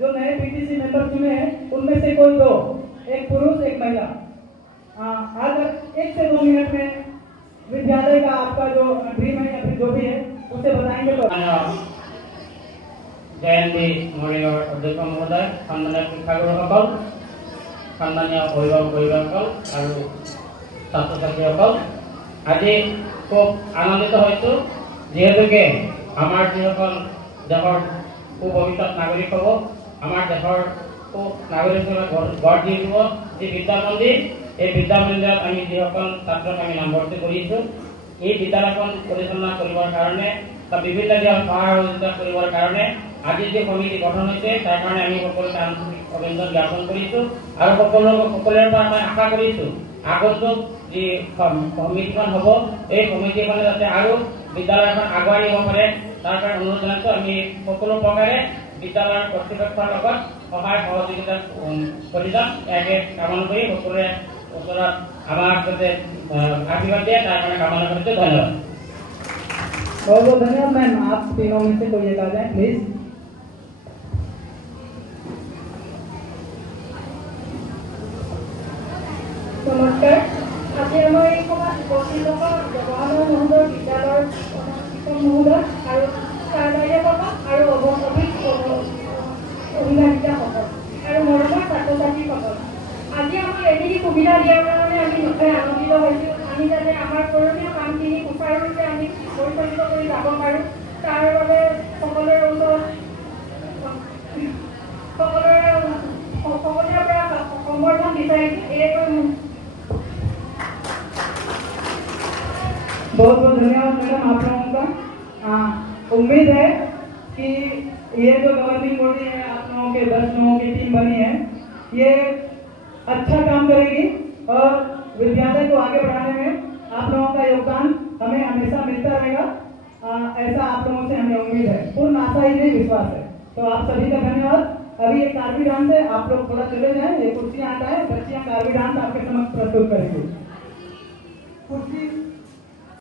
जो नए पीटीसी मेंबर चुने हैं उनमें से कोई दो, एक पुरुष एक महिला, आज 1 से 2 मिनट में विद्यालय का आपका जो ड्रीम है या फिर जो भी है उसे बताएंगे। तो জয়ন্তী মৰিগাঁৱৰ অধ্যক্ষ মহোদয়, সন্মানীয় শিক্ষাগুৰুসকল, সন্মানীয় অভিভাৱকসকল আৰু ছাত্ৰ ছাত্ৰীসকল, আজি খুব আনন্দিত হৈছোঁ যিহেতুকে আমাৰ যিসকল দেশৰ সুভৱিষ্যত নাগৰিক হ'ব, আমাৰ দেশৰ নাগৰিকসকলক গঢ় দি দিব যি বিদ্যা মন্দিৰ, এই বিদ্যা মন্দিৰত আমি যিসকল ছাত্ৰক আমি নামভৰ্তি কৰিছোঁ, এই বিদ্যালয়খন পৰিচালনা কৰিবৰ কাৰণে বা বিভিন্ন দিশত সহায় সহযোগিতা কৰিবৰ কাৰণে আজি যে কমিটি গঠন হৈছে তাৰ কাৰণে আমি সকলোকে আন্তৰিক অভিনন্দন জ্ঞাপন কৰিছোঁ আৰু সকলোৰে পৰা মই আশা কৰিছোঁ আগন্তুক যি কমিটিখন হ'ব এই কমিটিখনে যাতে আৰু বিদ্যালয়খন আগুৱাই নিব পাৰে তাৰ কাৰণে অনুৰোধ জনাইছোঁ। আমি সকলো প্ৰকাৰে বিদ্যালয়ৰ কৰ্তৃপক্ষৰ লগত সহায় সহযোগিতা কৰি যাম, ইয়াকে কামনা কৰি সকলোৰে ওচৰত আমাক যাতে আশীৰ্বাদ দিয়ে তাৰ কাৰণে কামনা কৰিছোঁ। ধন্যবাদ। बहुत बहुत धन्यवाद। मैम, आप तीनों में से कोई एक आ जाए प्लीज। নমস্কাৰ, আজি আমাৰ এই সভাত উপস্থিত থকা জৱাহৰলাল নেহৰু বিদ্যালয়ৰ শিক্ষক মহোদয় আৰু ছাৰ বাইদেউসকল আৰু অভিভাৱিকাসকল আৰু মৰমৰ ছাত্ৰ ছাত্ৰীসকল, আজি আমাক এদিন সুবিধা দিয়াৰ কাৰণে আমি নথৈ আনন্দিত হৈছোঁ। আমি যাতে আমাৰ কৰণীয় কামখিনি সুচাৰুৰূপে আমি পৰিচালিত কৰি যাব পাৰোঁ তাৰ বাবে সকলোৰে ওচৰত সকলোৰে পৰা সমৰ্থন বিচাৰিছোঁ। बहुत बहुत धन्यवाद मैडम आप लोगों का। उम्मीद है कि ये जो गवर्निंग बॉडी है आप लोगों के 10 लोगों की टीम बनी है, ये अच्छा काम करेगी और विद्यालय को आगे बढ़ाने में आप लोगों का योगदान हमें हमेशा मिलता रहेगा। ऐसा आप लोगों से हमें उम्मीद है, पूर्ण आशा ही नहीं विश्वास है। तो आप सभी का धन्यवाद। अभी एक कार्बी डांस है, आप लोग थोड़ा चले जाएं, ये कुर्सियां आता है, बच्चियां कार्बी डांस आपके समक्ष प्रस्तुत करेंगी। कुर्सी